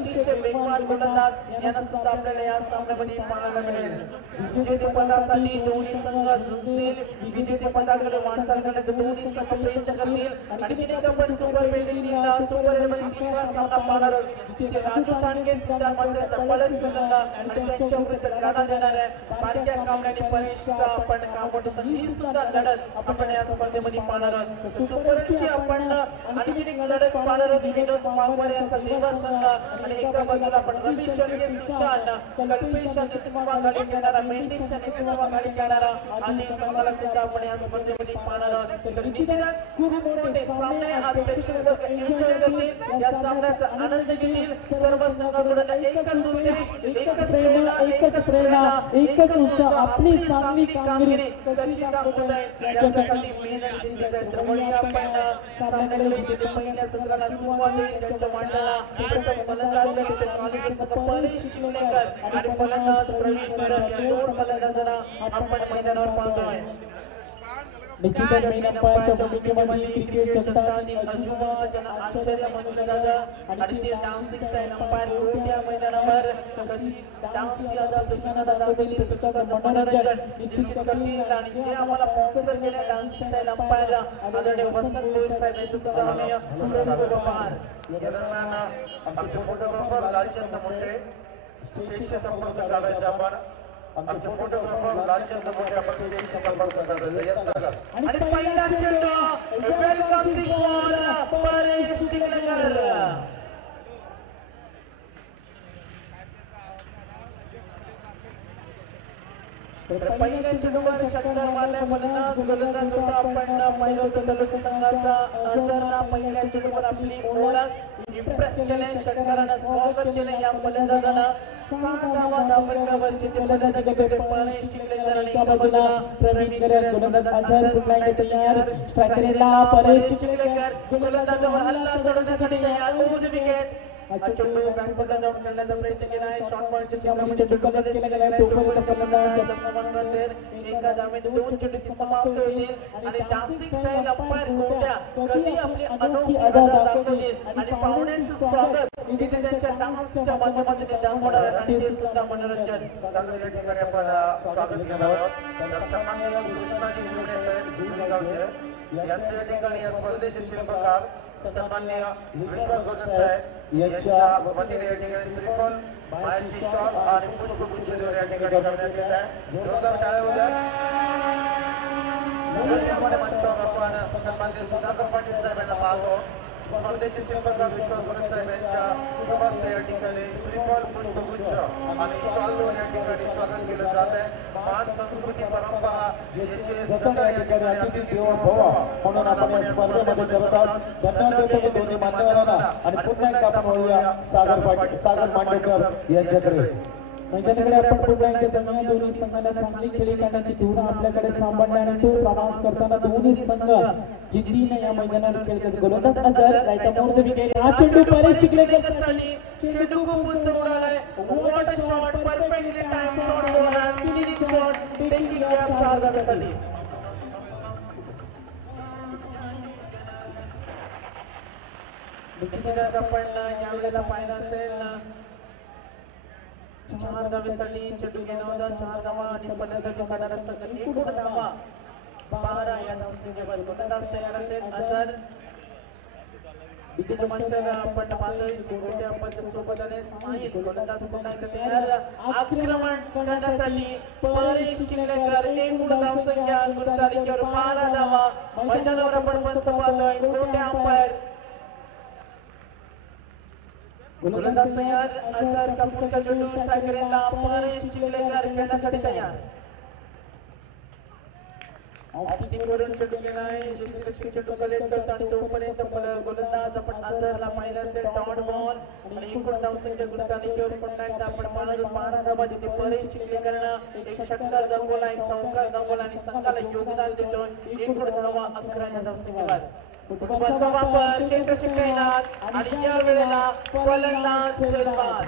अतिशय वेगवान गोलंदाज यांना सुद्धा आपल्याला या सामन्यामध्ये पाहायला मिळेल. विजेतेपदासाठी दोन्ही संघ झुंजतील. विजेतेपदाकडे वाटचाल करण्याचे दोन्ही संघ प्रयत्न करतील. आणखीन एकदा आपण सुपर पेडीला सुपर एडमध्ये तिसरा सामना पाहणार आहोत, जिथे राजू ठाणगे सिद्धार्थ मांजरेचा पळस संघ आणि त्यांच्या विरुद्ध लढा देणार आहे बारक्या कांबळे परेशचा आपण कांबोटे संघ. ही सुद्धा लढत आपण या स्पर्धेमध्ये पाहणार आहोत. सुपरची आपण आणखीन एक लढत पाहणार आहोत. विनोद वाघमारे यांचा देवा संघ आणि एका बाजूला आपण रवी शेळके सुशांत कल्पेश नेतृत्वाखाली खेळणारा मेंढीच्या नेतृत्वाखाली खेळणारा आणि संघाला सुद्धा आपण या स्पर्धेमध्ये पाहणार आहोत. तर निश्चितच खूप मोठे सामने आज प्रेक्षक एन्जॉय करतील, या सामन्याचा आनंद घेतील. सर्व संघाकडून एकच उद्देश, एकच प्रेरणा, एकच उत्साह, आपली चांगली कामगिरी कशी दाखवता येईल यासाठी मेहनत घेतली जाईल. त्यामुळे आपण सामन्याकडे जिथे पहिल्या सत्राला सुरुवात होईल त्यांच्या मांडला प्रथम फलंदाज तिथे कालिदास संघ परेश चिखलेकर आणि फलंदाज प्रवीण भरत या दोन फलंदाजांना आपण मैदानावर पाहतोय. निश्चितच मेन अंपायरच्या भूमिकेमध्ये क्रिकेट जगतातील अजुबा ज्यांना आश्चर्य मानलं जातं आणि ते डान्सिंग स्टाईल अंपायर कोणत्या मैदानावर कशी डान्स यादा प्रेक्षकांना दाखवली, प्रेक्षकांचं मनोरंजन निश्चित करतील. आणि जे आम्हाला स्पॉन्सर केले डान्सिंग स्टाईल अंपायर आदरणीय वसंत गोयल साहेब यांचे सुद्धा आम्ही खूप आभार. या दरम्यान आमचे फोटोग्राफर लालचंद मोठे स्टेजशी संपर्क साधायचा आपण. आमचे फोटोग्राफर लालचंद मोठे आपण स्टेजशी संपर्क साधायचा. Yes sir. आणि पहिला चेंडू वेलकम फॉर परेश चिखलेकर. पहिल्या चेंडूवर षटकार मारल्या गोलंदाज होता आपण पाहिलं होतं सदस्य संघाचा अझरला पहिल्या चेंडूवर आपली ओळख इम्प्रेस केले, षटकारानं स्वागत केले या फलंदाजानं. 6 धावा धावफलकावर जिथे फलंदाजी करते परेश चिखलेकर आणि एका बाजूला प्रवीण भरत. गोलंदाज अझर पुन्हा एकदा तयार, स्ट्रायकरला परेश चिखलेकर गोलंदाजावर हल्ला चढवण्यासाठी तयार. Over the wicket. चेंडू बॅकफुटला जाऊन खेळण्याचा प्रयत्न केला आहे. शॉर्ट पॉइंटच्या क्षेत्रामध्ये चेंडू कव्हर केला गेला आहे. तोपर्यंत फलंदाज एका धावेत 2 चेंडू समाप्त होतील आणि डान्सिंग स्टाईल अंपायर कोणत्या कधी आपली अनोखी अदा दाखवतील आणि पाहुण्यांचं स्वागत इथे त्यांच्या डान्सच्या माध्यमातून दाखवणार आहेत आणि ते सुद्धा मनोरंजन. या ठिकाणी आपण स्वागत केलं आहोत. तर सन्माननीय कृष्णाजी झुमरे साहेब झुमगावचे यांचे या ठिकाणी या स्पर्धेचे शिल्पकार सन्माननीय विश्वास गोगन साहेब यांच्या वतीने या ठिकाणी श्रीफल मायाची शॉल आणि पुष्पगुच्छ देऊन या ठिकाणी करण्यात येत आहे. जोरदार टाळ्या होऊ द्या. मंचावर आपण सन्माननीय सुधाकर पाटील साहेब यांना पाहतो. स्पर्धेचे शिल्पकार विश्वास गोगन साहेब यांच्या शुभ हस्ते या ठिकाणी श्रीफल पुष्पगुच्छ आणि शॉल देऊन या ठिकाणी स्वागत केलं जात आहे. मान संस्कृती परंपरा जतन या ठिकाणी अतिथी देवो भव म्हणून आपण या स्पर्धेमध्ये करत आहोत. धन्यवाद देतो मी दोन्ही मान्यवरांना आणि पुन्हा एकदा आपण वळूया सागर मांडवकर यांच्याकडे. मैदानाकडे आपण पुन्हा एकदा जाऊया. दोन्ही संघाला चांगली खेळी करण्याची धोरण आपल्याकडे सांभाळणे आणि तो प्रवास करताना दोन्ही संघ जिद्दीने या मैदानावर खेळतात. गोलंदाज Azhar right off the wicket. हा चेंडू परेश चिखलेकर साठी चेंडू खूप उंच उडालाय. What a shot, perfectly time shot बोला, फिनिशिंग शॉट, टेकिंग कॅप 4 धावांसाठी. निश्चितच आपण यावेळेला पाहिलं असेल 4 धावेसाठी चेंडू घेणं होता. 4 धावा आणि फलंदाजी करणारा संघ एकूण धावा 12 या धावसंख्येवर. गोलंदाज तयार असेल अझर. विकेट मास्टर आपण पाहतोय मोठ्या पद्धतीसोबत आले साहिल. गोलंदाज पुन्हा एकदा तयार आक्रमण करण्यासाठी परेश चिखलेकर. एकूण धावसंख्या गुणतालिकेवर 12 धावा. मैदानावर आपण पंच पाहतोय मोठ्या अंपायर. गोलंदाज तयार अझरचा पुढचा चेंडू स्ट्रायकरला परेश चिखलेकर खेळण्यासाठी तयार. ऑफस्टिंगवरून चेंडू गेलाय. ज्येष्ठ चेंडू कलेक्ट करतो आणि तोपर्यंत गोलंदाज आपण अझरला पाहिलं असेल डॉट बॉल आणि एकूण धावसंख्या गुणतालिकेवर पुन्हा एकदा आपण पाहणार 12 धावा जिथे परेश चिखलेकरनं एक षटकार दाखवला, एक चौकार दाखवला आणि संघाला योगदान देतोय. एकूण धावा 11 या धावसंख्येवर. कुटुंबाचा वापर क्षेत्ररक्षक तैनात आणि या वेळेला फलंदाज झेलबाद.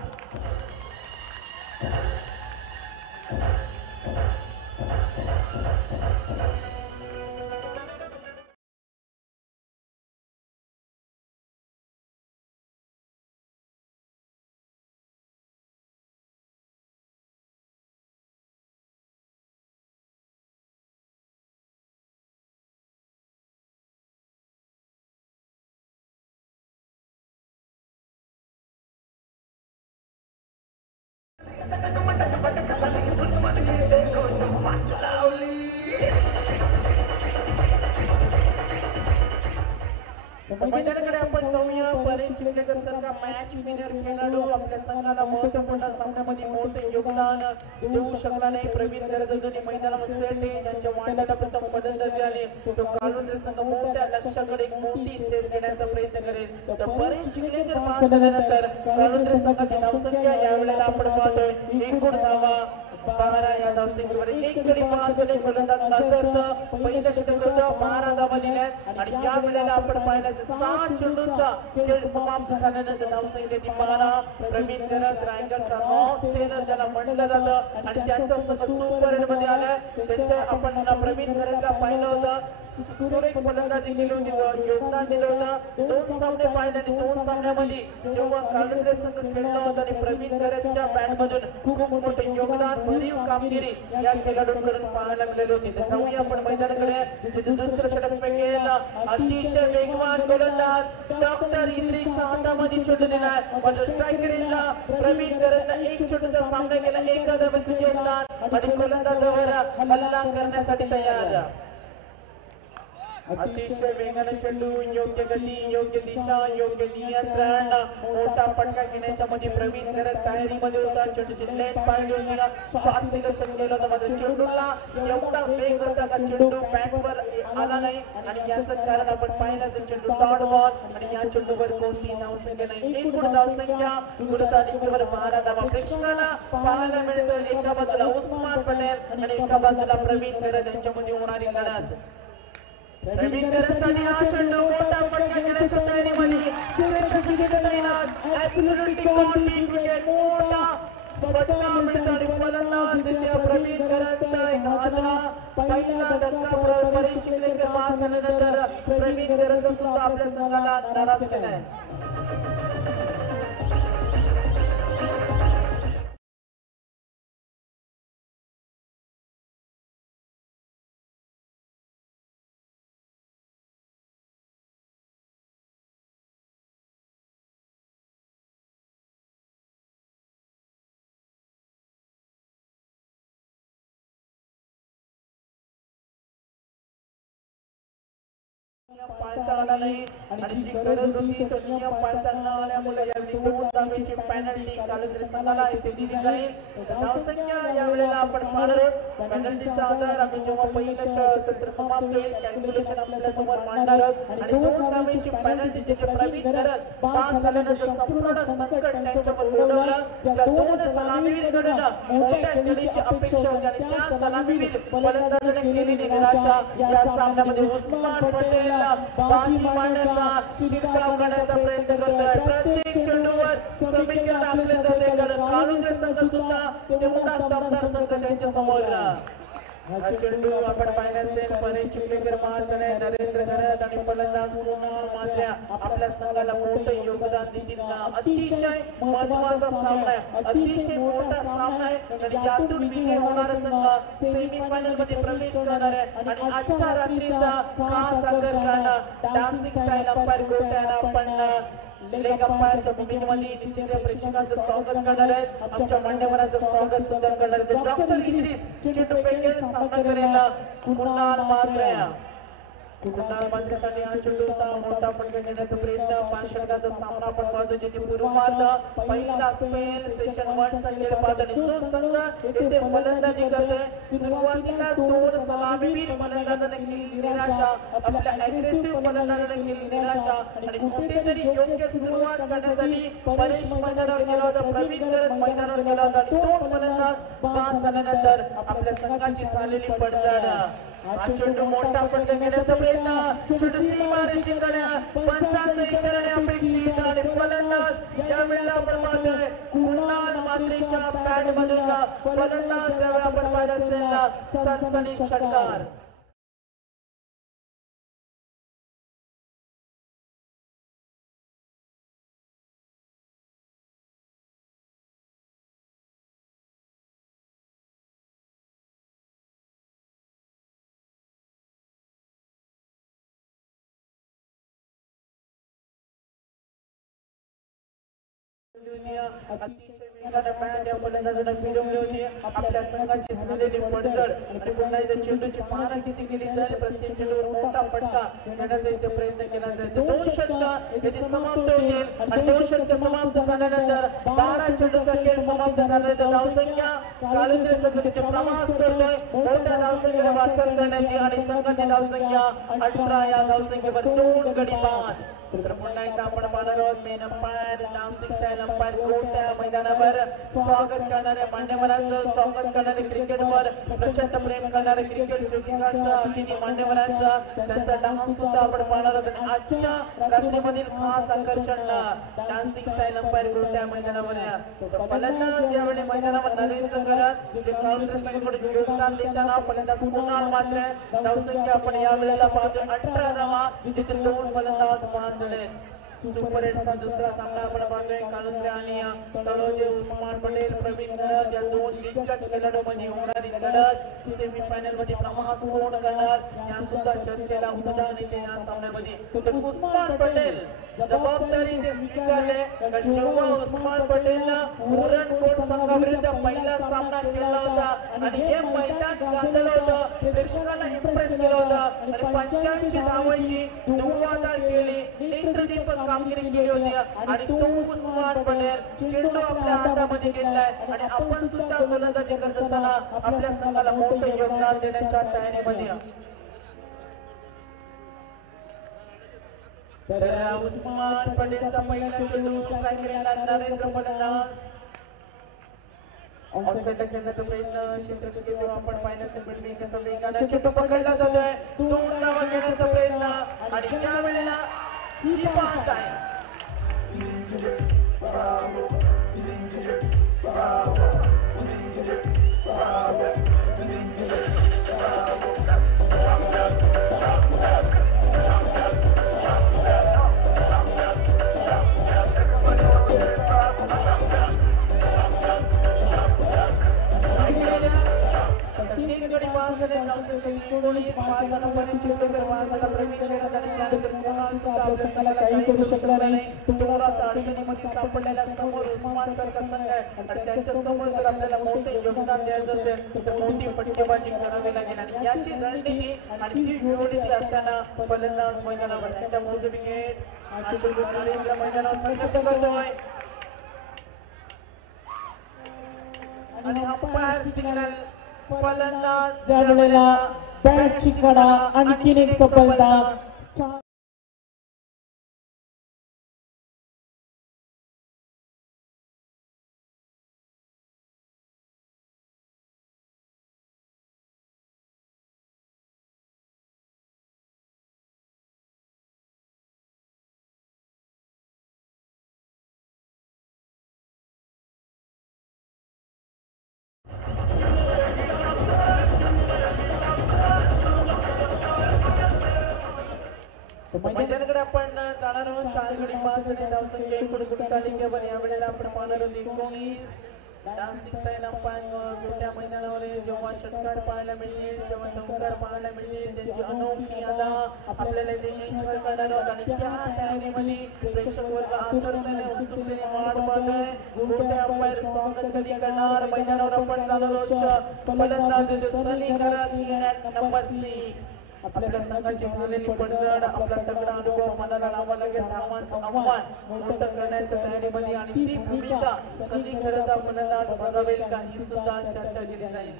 मैदानाकडे आपण जाऊया. परेश चिखलेकर संघ मॅच विनर खेळाडू आपल्या संघाला महत्त्वपूर्ण सामन्यामध्ये मोठे योगदान देऊ शकला नाही. प्रवीण गरजनी मैदानावर सेट ज्यांच्या वांड्याला प्रथम फलंदाजी आली तो कालुंद्रे संघ मोठ्या लक्ष्याकडे एक मोठी सेट घेण्याचा प्रयत्न करेल. तर परेश चिखलेकर बाद झाल्यानंतर कालुंद्रे संघाची धावसंख्या यावेळेला आपण पाहतोय एकूण धावा 12 या धावसंख्येवर एक गडी 5 गडी फलंदाज नजरचं पहिलं षटक होतं. 12 धावा दिल्यात आणि या वेळेला आपण पाहिलं 6 चेंडूंचा खेळ समाप्त झाल्यानंतर धावसंख्येची 12. प्रवीण गरज रायगडचा रॉस टेलर ज्याला म्हटलं जातं आणि त्यांचा संघ सुपर हिट मध्ये आलाय. त्यांच्या आपण प्रवीण गरजला पाहिलं होतं सुरेख फलंदाजी केली होती योगदान दिलं होतं. 2 सामने पाहिले आणि 2 सामन्यामध्ये जेव्हा कालुंद्रे संघ खेळला होता आणि प्रवीण गरजच्या बॅटमधून खूप मोठे योगदान भरीव कामगिरी या खेळाडूंकडून पाहायला मिळाली होती. तर जाऊया आपण मैदानाकडे जिथे दुसरं षटक फेकेल अतिशय वेगवान गोलंदाज डॉक्टर इंद्रिश हातामध्ये चेंडू दिलाय. म्हणजे स्ट्रायकरला प्रवीण गरजने एक चेंडूचा सामना केला. एक धावेचं योगदान आणि गोलंदाजावर हल्ला करण्यासाठी तयार. अतिशय वेगाने चेंडू योग्य गती योग्य दिशा योग्य नियंत्रण मोठा फटका घेण्याच्या मध्ये प्रवीण गरज तयारीमध्ये होता. चेंडूची लेट पाहिली होती शॉट सिलेक्शन केलं होतं मात्र चेंडूला एवढा वेग होता का चेंडू बॅटवर आला नाही आणि याचं कारण आपण पाहिलं असेल चेंडू डॉट बॉल आणि या चेंडूवर कोणती धावसंख्या नाही. एकूण धावसंख्या गुरुतालिकेवर 12 धावा प्रेक्षकाला पाहायला मिळतं. एका बाजूला उस्मान पटेल आणि एका बाजूला प्रवीण गरज यांच्यामध्ये होणारी लढत. प्रवीण गरजसाठी हा चेंडू मोठा फटका घेण्याच्या तयारीमध्ये क्षेत्ररक्षक देतात ॲब्सोल्युटली कॉन्फिडंट विकेट मोठा फटका मिळतो आणि फलंदाज इथे प्रवीण गरजचा एक आधा पहिला धक्का परेश चिखलेकर बाद झाल्यानंतर प्रवीण गरज सुद्धा आपल्या संघाला नाराज केलाय. पाळता आला नाही आणि जी गरज होती तो नियम पाळता न आल्यामुळे यावेळी 2 धावेची पेनल्टी कालुंद्रे संघाला येथे दिली जाईल. धावसंख्या यावेळेला आपण पाहणार पेनल्टीचा आधार आम्ही जेव्हा पहिलं सत्र समाप्त होईल कॅल्क्युलेशन आपल्या समोर मांडणार आहोत आणि 2 धावेची पेनल्टी जिथे प्रवीण गरज बाद झाल्यानंतर संपूर्ण संकट त्यांच्यावर ओढवलं. ज्या 2 सलामीवीरांकडून मोठ्या खेळीची अपेक्षा होती आणि त्या सलामीवीर फलंदाजाने केलेली निराशा या सामन्यामध्ये उस्मान पटेल बाजी मारण्याचा शिरकाव करण्याचा प्रयत्न करतोय. प्रत्येक चेंडूवर समीकरण टाकले जाते कारण कालुंद्रे संघ सुद्धा तेवढाच दमदार संघ त्यांच्या समोर. हा चेंडू आपण पाहिला असेल परेश चिखलेकर बाद झाले. नरेंद्र गरज आणि फलंदाज कुणाल मात्रे आपल्या संघाला मोठे योगदान देतील. अतिशय महत्त्वाचा सामना आहे अतिशय मोठा सामना आहे आणि यातून विजय होणारा संघ सेमीफायनल मध्ये प्रवेश करणार आहे. आणि आजच्या रात्रीचा खास आकर्षण डान्सिंग स्टाईल अंपायर गोट्यानं आपण लेग अंपायरच्या भूमिकेमध्ये निश्चित प्रेक्षकांचं स्वागत करणार आहेत. आमच्या मान्यवरांचं स्वागत सुद्धा करणार आहेत. डॉक्टर इंद्रिश चेंडू फेकेल सामना करेल कुणाल मात्रे. कुणाल मात्रेसाठी हा चेंडू होता मोठा फटका घेण्याचा प्रयत्न 5 षटकाचा सामना आपण पाहतो जिथे पूर्वार्ध पहिला स्पेल सेशन 1 चा खेळ पाहतो आणि जो संघ येथे फलंदाजी करतोय सुरुवातीला 2 सलामीवीर फलंदाजाने केलेली निराशा आपल्या अग्रेसिव्ह फलंदाजाने केलेली निराशा आणि कुठेतरी योग्य सुरुवात करण्यासाठी परेश मैदानावर गेला होता प्रवीण गरज मैदानावर गेला होता. 2 फलंदाज बाद झाल्यानंतर आपल्या संघाची झालेली पडझड. हा चेंडू मोठा फटका घेण्याचा प्रयत्न चेंडू सीमारेषेकडे पंचांचा इशाराने अपेक्षित आणि फलंदाज यावेळेला आपण पाहतोय कुणाल मात्रेच्या बॅटमधून फलंदाज यावेळेला आपण पाहिलं असेल सनसनी षटकार. अतिशय फलंदाजांना फिरवली होती. आपल्या संघाची झालेली पडझड आणि पुन्हा इथे चेंडूची मारा किती केली जाईल, प्रत्येक चेंडूवर मोठा फटका देण्याचा इथे प्रयत्न केला जाईल. 2 षटक येथे समाप्त होतील आणि 2 षटक समाप्त झाल्यानंतर 12 चेंडूचा खेळ समाप्त झाल्यानंतर धावसंख्या कालुंद्रे संघ तिथे प्रवास करतोय मोठ्या धावसंख्येने वाटचाल करण्याची आणि संघाची धावसंख्या 18 या धावसंख्येवर 2 गडी बाद. तर पुन्हा एकदा आपण पाहणार आहोत main umpire dancing style umpire कोणत्या मैदानावर स्वागत करणाऱ्या मान्यवरांचं, स्वागत करणारे क्रिकेटवर प्रचंड प्रेम करणारे क्रिकेट शौकीनांचं, अतिथी मान्यवरांचा त्यांचा डान्स सुद्धा आपण पाहणार आहोत. आजच्या रात्रीमधील खास आकर्षण डान्सिंग स्टाईल अंपायर कोणत्या मैदानावर फलंदाज यावेळी मैदानावर नरेंद्र करत जे कालुंद्रे संघाकडून योगदान देताना फलंदाज कुणाल मात्र धावसंख्या आपण यावेळेला पाहतोय 18 धावा, जिथे 2 फलंदाज बाद झाले. सुपर एटचा दुसरा सामना आपण पाहतोय कालुंद्रे आणि तळोजे उस्मान पटेल प्रवीण करत या 2 दिग्गज खेळाडूंमध्ये होणारी लढत सेमीफायनल मध्ये प्रवास कोण करणार या सुद्धा चर्चेला उदाहरण येते या सामन्यामध्ये. तर उस्मान पटेल जबाबदारी ते स्वीकारले. जेव्हा उस्मान पटेलनं उरणकोट संघाविरुद्ध पहिला सामना खेळला होता आणि हे मैदान गाजलं होतं, प्रेक्षकांना इम्प्रेस केलं होतं आणि 85 धावांची धुव्वाधार केली, नेत्रदीपक कामगिरी केली होती आणि तो उस्मान पटेल चेंडू आपल्या हातामध्ये घेतलाय आणि आपण सुद्धा गोलंदाजी करत असताना आपल्या संघाला मोठे योगदान देण्याच्या तयारीमध्ये. तर उस्मान पटेलचा पहिला चेंडू स्ट्राईक रेला नरेंद्र फलंदाज ऑनसाइडला खेळण्याचा प्रयत्न क्षेत्ररक्षक जेव्हा आपण पाहिल्यास त्याचा वेगाने चेंडू पकडला जातोय, 2 धावा घेण्याचा प्रयत्न आणि या वेळेला ही फास्ट आहे. काही करू शकला नाही. थोडासा अडचणीमध्ये सापडलेला समोर उस्मान सारखा संघ आहे आणि त्यांच्या समोर जर आपल्याला मोठे योगदान द्यायचं असेल तर मोठी फटकेबाजी करावी लागेल आणि याची रणनीती आणि ती निवडीतली असताना फलंदाज मैदानावर त्यांच्या मोठे विकेट नरेंद्र मैदानावर संघर्ष करतोय आणि अंपायर सिग्नल फलंदाज त्यावेळेला बॅटची कडा आणखीन एक सफलता. मैदानाकडे आपण जाणार आहोत. 4 गडी 5 आणि धावसंख्या एकूण गुण तालिकेवर यावेळेला आपण पाहणार आहोत 19 डान्सिंग स्टाईल अंपायर त्या मैदानावर जेव्हा षटकार पाहायला मिळेल, जेव्हा चौकार पाहायला मिळेल, त्यांची अनोखी अदा आपल्याला देखील करणार आहोत आणि त्या तयारीमध्ये प्रेक्षक वर्ग आतुरतेने उत्सुकतेने वाट पाहतोय. मोठ्या अंपायर स्वागत कधी करणार मैदानावर आपण जाणार आहोत. फलंदाज सनी करत नंबर 6 आपल्या संघाची झालेली पडझड, आपला तगडा अनुभव मनाला लावा लागेल, धावांचं आव्हान मोठं करण्याच्या तयारीमध्ये आणि ती भूमिका सनी करता फलंदाज बजावेल का ही सुद्धा चर्चा केली जाईल.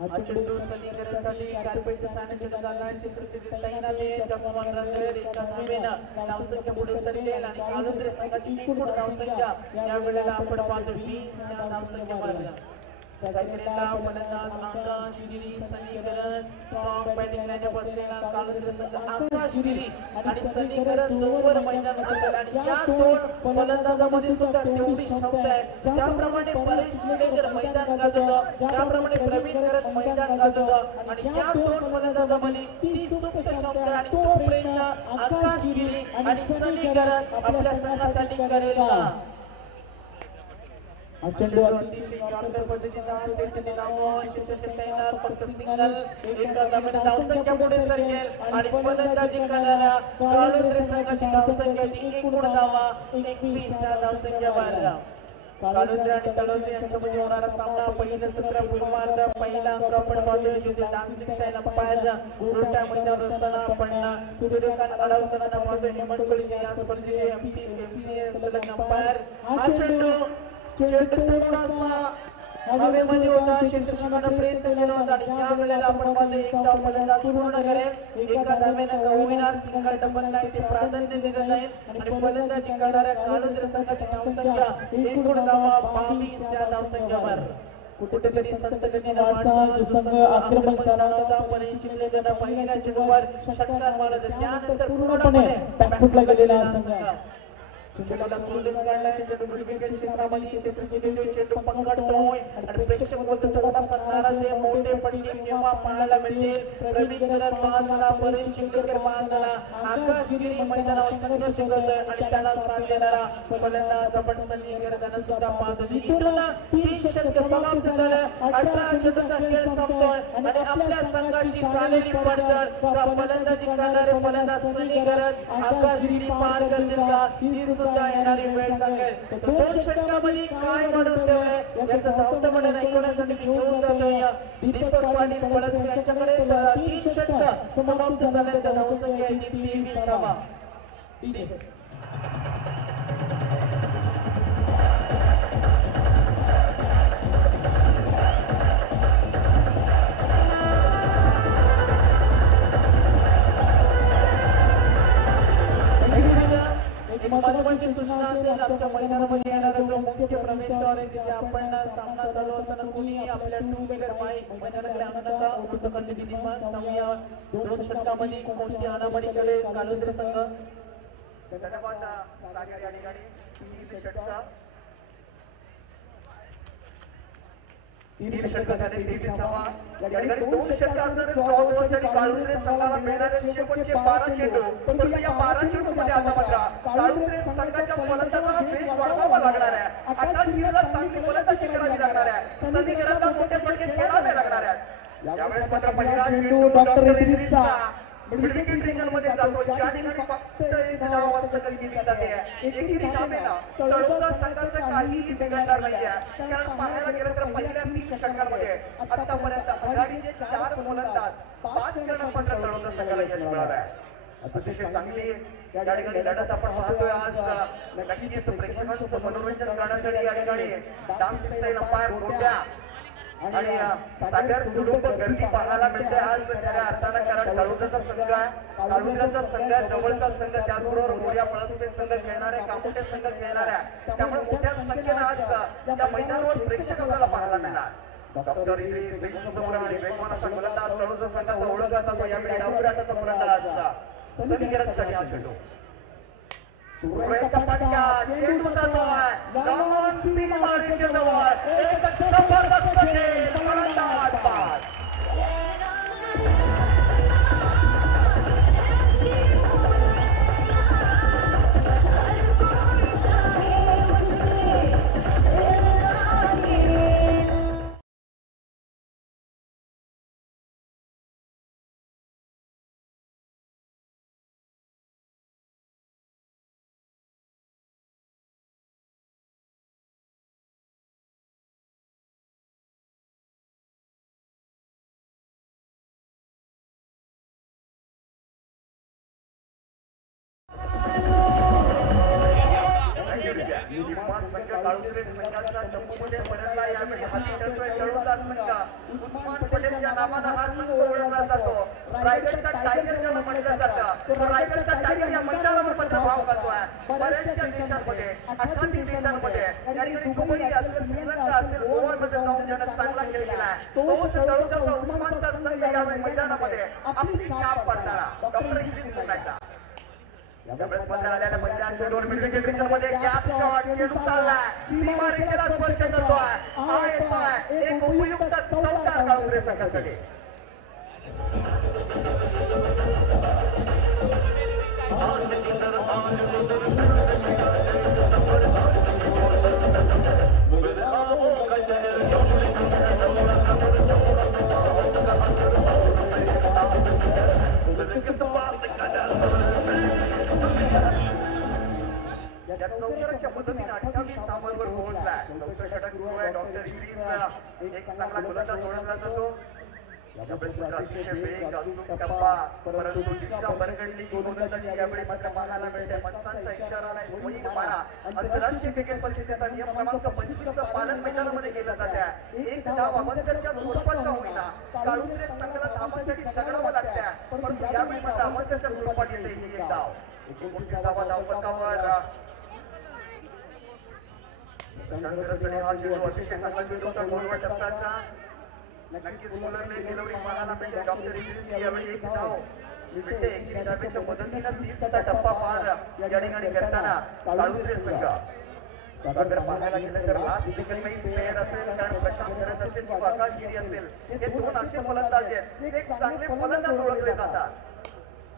हा चेंडू सनी करण्यासाठी कार्पेटचा साने चेंडू झाला, क्षेत्रक्षेत्री तैनाले जगमोहन रणधीर एका धावेनं धावसंख्या पुढे सरकेल आणि कालुंद्रे संघाची एकूण धावसंख्या या वेळेला आपण पाहतो 20 या धावसंख्येवर. त्याकरिता फलंदाज आकाश गिरी सनीकरण टॉप बॅटिंग लाईनअप बसलेला कालुंद्रे संघ आकाश गिरी आणि सनीकरण जोवर मैदान असेल आणि या 2 फलंदाजामध्ये सुद्धा तेवढी क्षमता आहे. ज्याप्रमाणे परेश चिडेकर मैदान गाजवतो, ज्याप्रमाणे प्रवीण करत मैदान गाजवतो आणि या 2 फलंदाजामध्ये ती सुप्त क्षमता आणि तो प्रयत्न आकाश गिरी आणि सनीकरण आपल्या संघासाठी करेल. चेंडू अतिशय यॉर्कर पद्धतीचा स्टेटने लावून क्षेत्राच्या तैनात फक्त सिंगल एका धावेने धावसंख्या पुढे सरकेल आणि फलंदाजी करणाऱ्या कालुंद्रे संघाची धावसंख्या ती एकूण धावा 21 या धावसंख्येवर. काळुंद्रे आणि तळोजे यांच्यामध्ये होणारा सामना. पहिलं सत्र पूर्वार्ध पहिला अंक आपण पाहतोय जिथे डान्सिंग स्टाईल अंपायर उलट्या मैदानावर असताना आपण सूर्यकांत आढाव सरांना पाहतोय. निमंडकोळीचे या स्पर्धेचे MPSCA सलग अंपायर. हा चेंडू थोडासा हवेमध्ये होता. क्षेत्ररक्षकाने प्रयत्न केला होता आणि या वेळेला आपण पाहतोय एक धाव फलंदाज पूर्ण करेल. एका धावेनं का होईना सिंगल डबलला इथे प्राधान्य दिलं जाईल आणि फलंदाजी करणाऱ्या काळुंद्रे संघाची धावसंख्या एकूण धावा 22 या धावसंख्येवर. कुठेतरी संत गतीने वाटचाल संघ आक्रमण चालवता पण चिमलेला पहिल्या चेंडूवर षटकार मारत त्यानंतर पूर्णपणे बॅकफुटला गेलेला संघ. चेंडूला कुलून काढला. चेंडू विकेट क्षेत्रामध्ये चेंडू पकडतोय आणि प्रेक्षक बोलतो थोडासा नाराज आहे. मोठे फटके केव्हा पाहायला मिळतील. प्रवीण करत 5 जण, परेश शिंदेकर 5 जण, आकाश गिरी मैदानावर संघर्ष करतोय आणि त्याला साथ देणारा फलंदाज आपण सन्नी करताना सुद्धा पाहतो. इथून 3 षटक समाप्त झालं. 18 चेंडूचा खेळ संपतोय आणि आपल्या संघाची झालेली पडझड का फलंदाजी करणारे फलंदाज सन्नी करत आकाश गिरी पार करतील का ही सुद्धा येणारी वेळ सांगेल. 2 षटकामध्ये काय म्हणून ठेवलंय याचं धावतं म्हणून ऐकण्यासाठी मी घेऊन जातोय दीपक पाटील पळस यांच्याकडे. 3 षटक समाप्त झाल्यानंतर धावसंख्या आहे 23 धावा. महत्त्वाची सूचना असेल आमच्या मैदानामध्ये येणारा जो मुख्य प्रवेशद्वार आहे तिथे आपण सामना चालू असताना कोणी आपल्या 2 व्हीलर बाईक मैदानाकडे आणू नका. उलट कंटिन्यू दिमाग चांगल्या 2 षटकामध्ये कोणती आणामणी करेल काळुंद्रे संघ. धन्यवाद सागर या ठिकाणी 3 षटक 3 षटक झाले 23 धावा. या ठिकाणी 2 षटक असणारे स्ट्रॉंग ओव्हरसाठी काळुंद्रे संघाला मिळणारे शेवटचे 12 चेंडू. परंतु या 12 चेंडूमध्ये आता मात्र काळुंद्रे संघाच्या फलंदाजाला वेग वाढवावा लागणार आहे. आकाश गिरीला चांगली फलंदाजी करावी लागणार आहे. सन्नीकरांना मोठे फटके खेळावे लागणार आहेत. यावेळेस मात्र पहिला चेंडू डॉक्टर इद्रिसचा मिडविकेट रिजन मध्ये जातो. ज्या ठिकाणी फक्त एक धाव हस्तगत केली जाते. एकेरी धावेला तळोजा संघाचं काहीही बिघडणार नाहीये. कारण पाहायला गेलं तर पहिल्या 3 षटकांमध्ये आतापर्यंत आघाडीचे 4 फलंदाज 5 करण्यात मात्र तळोजा संघाला यश मिळालं आहे. अतिशय चांगली या ठिकाणी लढत आपण पाहतोय आज. नक्कीच प्रेक्षकांचं मनोरंजन करण्यासाठी या ठिकाणी डान्सिंग स्टाईल अंपायर मोठ्या आणि सागर कुटुंब गर्दी पाहायला मिळते आज खऱ्या अर्थानं. कारण काळुंद्रेचा संघ आहे, काळुंद्रेचा संघ जवळचा संघ, त्याचबरोबर मोर्या पळसपेठ संघ खेळणारे, कामोटे संघ खेळणाऱ्या, त्यामुळे मोठ्या संख्येनं आज या मैदानावर प्रेक्षक आपल्याला पाहायला मिळणार. डॉक्टर इद्रिस समोर आणि वेगवान असा गोलंदाज तळोजा संघाचा ओळखला जातो. यावेळी डावखुऱ्याचा फलंदाज सन्नीकरांसाठी हा चेंडू सुरेखा फटका. चेंडू जातोय लांब सीमारेषेच्या जवळ. एक जबरदस्त खेळ फलंदाज बाद. काळुंद्रे संघाचा तंबूमध्ये पडला. यावेळी हाती ठरतोय तळोजा संघ. उस्मान पटेलच्या नावानं हा संघ ओळखला जातो. रायगडचा टायगर ज्याला म्हटलं जातं, तो रायगडचा टायगर या मैदानावर मात्र भाव खातोय. बऱ्याचशा देशांमध्ये, 28 देशांमध्ये, या ठिकाणी दुबई असेल, श्रीलंका असेल, गोवामध्ये जाऊन ज्यानं चांगला खेळ केलाय तोच तळोजाचा उस्मानचा संघ यावेळी मैदानामध्ये आपली छाप पडताना डॉक्टर इद्रिस पुन्हा यावेळेस मात्र आलेल्या पहिल्या चेंडूवर मिडविकेट रिजनमध्ये गॅप शॉट. चेंडू चाललाय सीमारेषेला स्पर्श करतोय. हा येतोय एक उपयुक्त चौकार काळुंद्रे संघासाठी. चौकाराच्या मदतीने 28 धावांवर पोहोचलाय. एक चांगला गोलंदाज ओळखला जातो. यावेळेस मात्र अतिशय वेग अचूक टप्पा परंतु दिशा भरकटली की गोलंदाजी यावेळी मात्र पाहायला मिळते. पंचांचा इशारा आलाय स्वैग मारा. आंतरराष्ट्रीय क्रिकेट परिषदेचा नियम क्रमांक 25 चं पालन मैदानामध्ये केलं जातं. एक धाव अवंतरच्या स्वरूपात का होईना काळुंद्रे संघाला धावांसाठी झगडावं लागतं परंतु यावेळी मात्र अवंतरच्या स्वरूपात येते ही एक धाव. 29 धावा धावपथकावर. शंकरसने हा चेंडू अतिशय चांगला चेंडू होता गोलवर टप्प्याचा. नक्कीच मुलांनी डिलिव्हरी पाहायला मिळते. डॉक्टर इंग्लिश यावेळी एक धाव मिळते. एकेरी धावेच्या मदतीनं 30चा टप्पा पार या ठिकाणी करताना काळुंद्रे संघ. सागर पाहायला गेलं तर लास्ट देखील स्पेअर असेल कारण प्रशांत खरत असेल किंवा आकाशगिरी असेल हे दोन असे फलंदाज आहेत एक चांगले फलंदाज ओळखले जातात.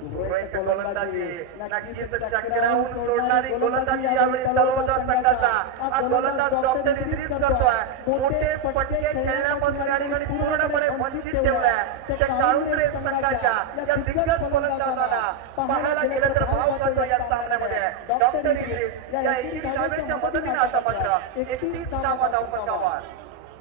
सुरेख गोलंदाजी नक्कीच चक्रावून सोडणारी गोलंदाजी यावेळी तळोजा संघाचा. हा गोलंदाज डॉक्टर इंद्रिस करतोय. मोठे फटके खेळण्यापासून या ठिकाणी पूर्णपणे वंचित ठेवलाय त्या काळुंद्रे संघाच्या या दिग्गज गोलंदाजाला. पाहायला गेलं तर भाव करतो या सामन्यामध्ये डॉक्टर इंद्रिस. या एकेरी धावेच्या मदतीने आता मात्र 31 धावा धावपथकावर.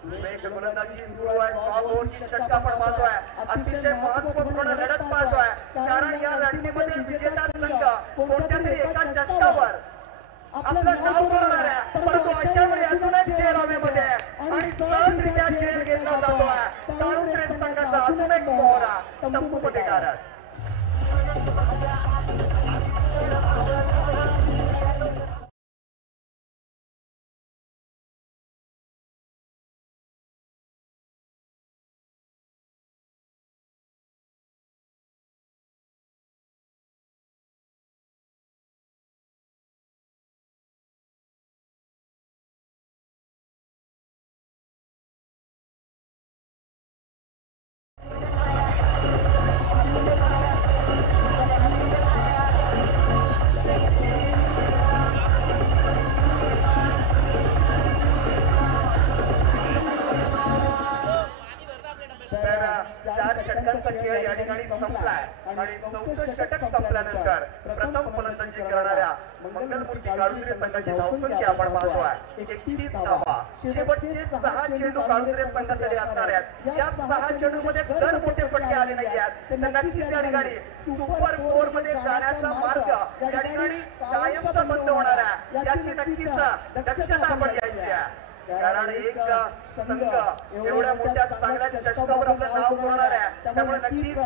सुरेख गोलंदाजी सुरू आहे. 6 ओव्हरची षटका पण पाहतोय. अतिशय महत्त्वपूर्ण लढत पाहतोय कारण या लढतीमध्ये विजेता संघ कोणत्या तरी एका षटकावर आपलं नाव करणार आहे परंतु अशा वेळी अजूनच झेल हवेमध्ये आणि सहजरित्या झेल घेतला जातोय काळुंद्रे संघाचा अजून एक मोहरा तंबूमध्ये गारत. षटकांचा खेळ या ठिकाणी संपलाय आणि 4थं षटक संपल्यानंतर प्रथम फलंदाजी करणाऱ्या मंगलमूर्ती काळुंद्रे संघाची धावसंख्या आपण पाहतोय 31 धावा. शेवटचे 6 चेंडू काळुंद्रे संघासाठी असणार आहेत. या 6 चेंडूमध्ये जर मोठे फटके आले नाही आहेत तर नक्कीच या ठिकाणी सुपर 4 मध्ये जाण्याचा मार्ग या ठिकाणी कायमचा बंद होणार आहे. याची नक्कीच दक्षता आपण घ्यायची आहे कारण एक संघ एवढ्या मोठ्या चांगल्या चषकावर आपलं नाव करणार आहे त्यामुळे नक्कीच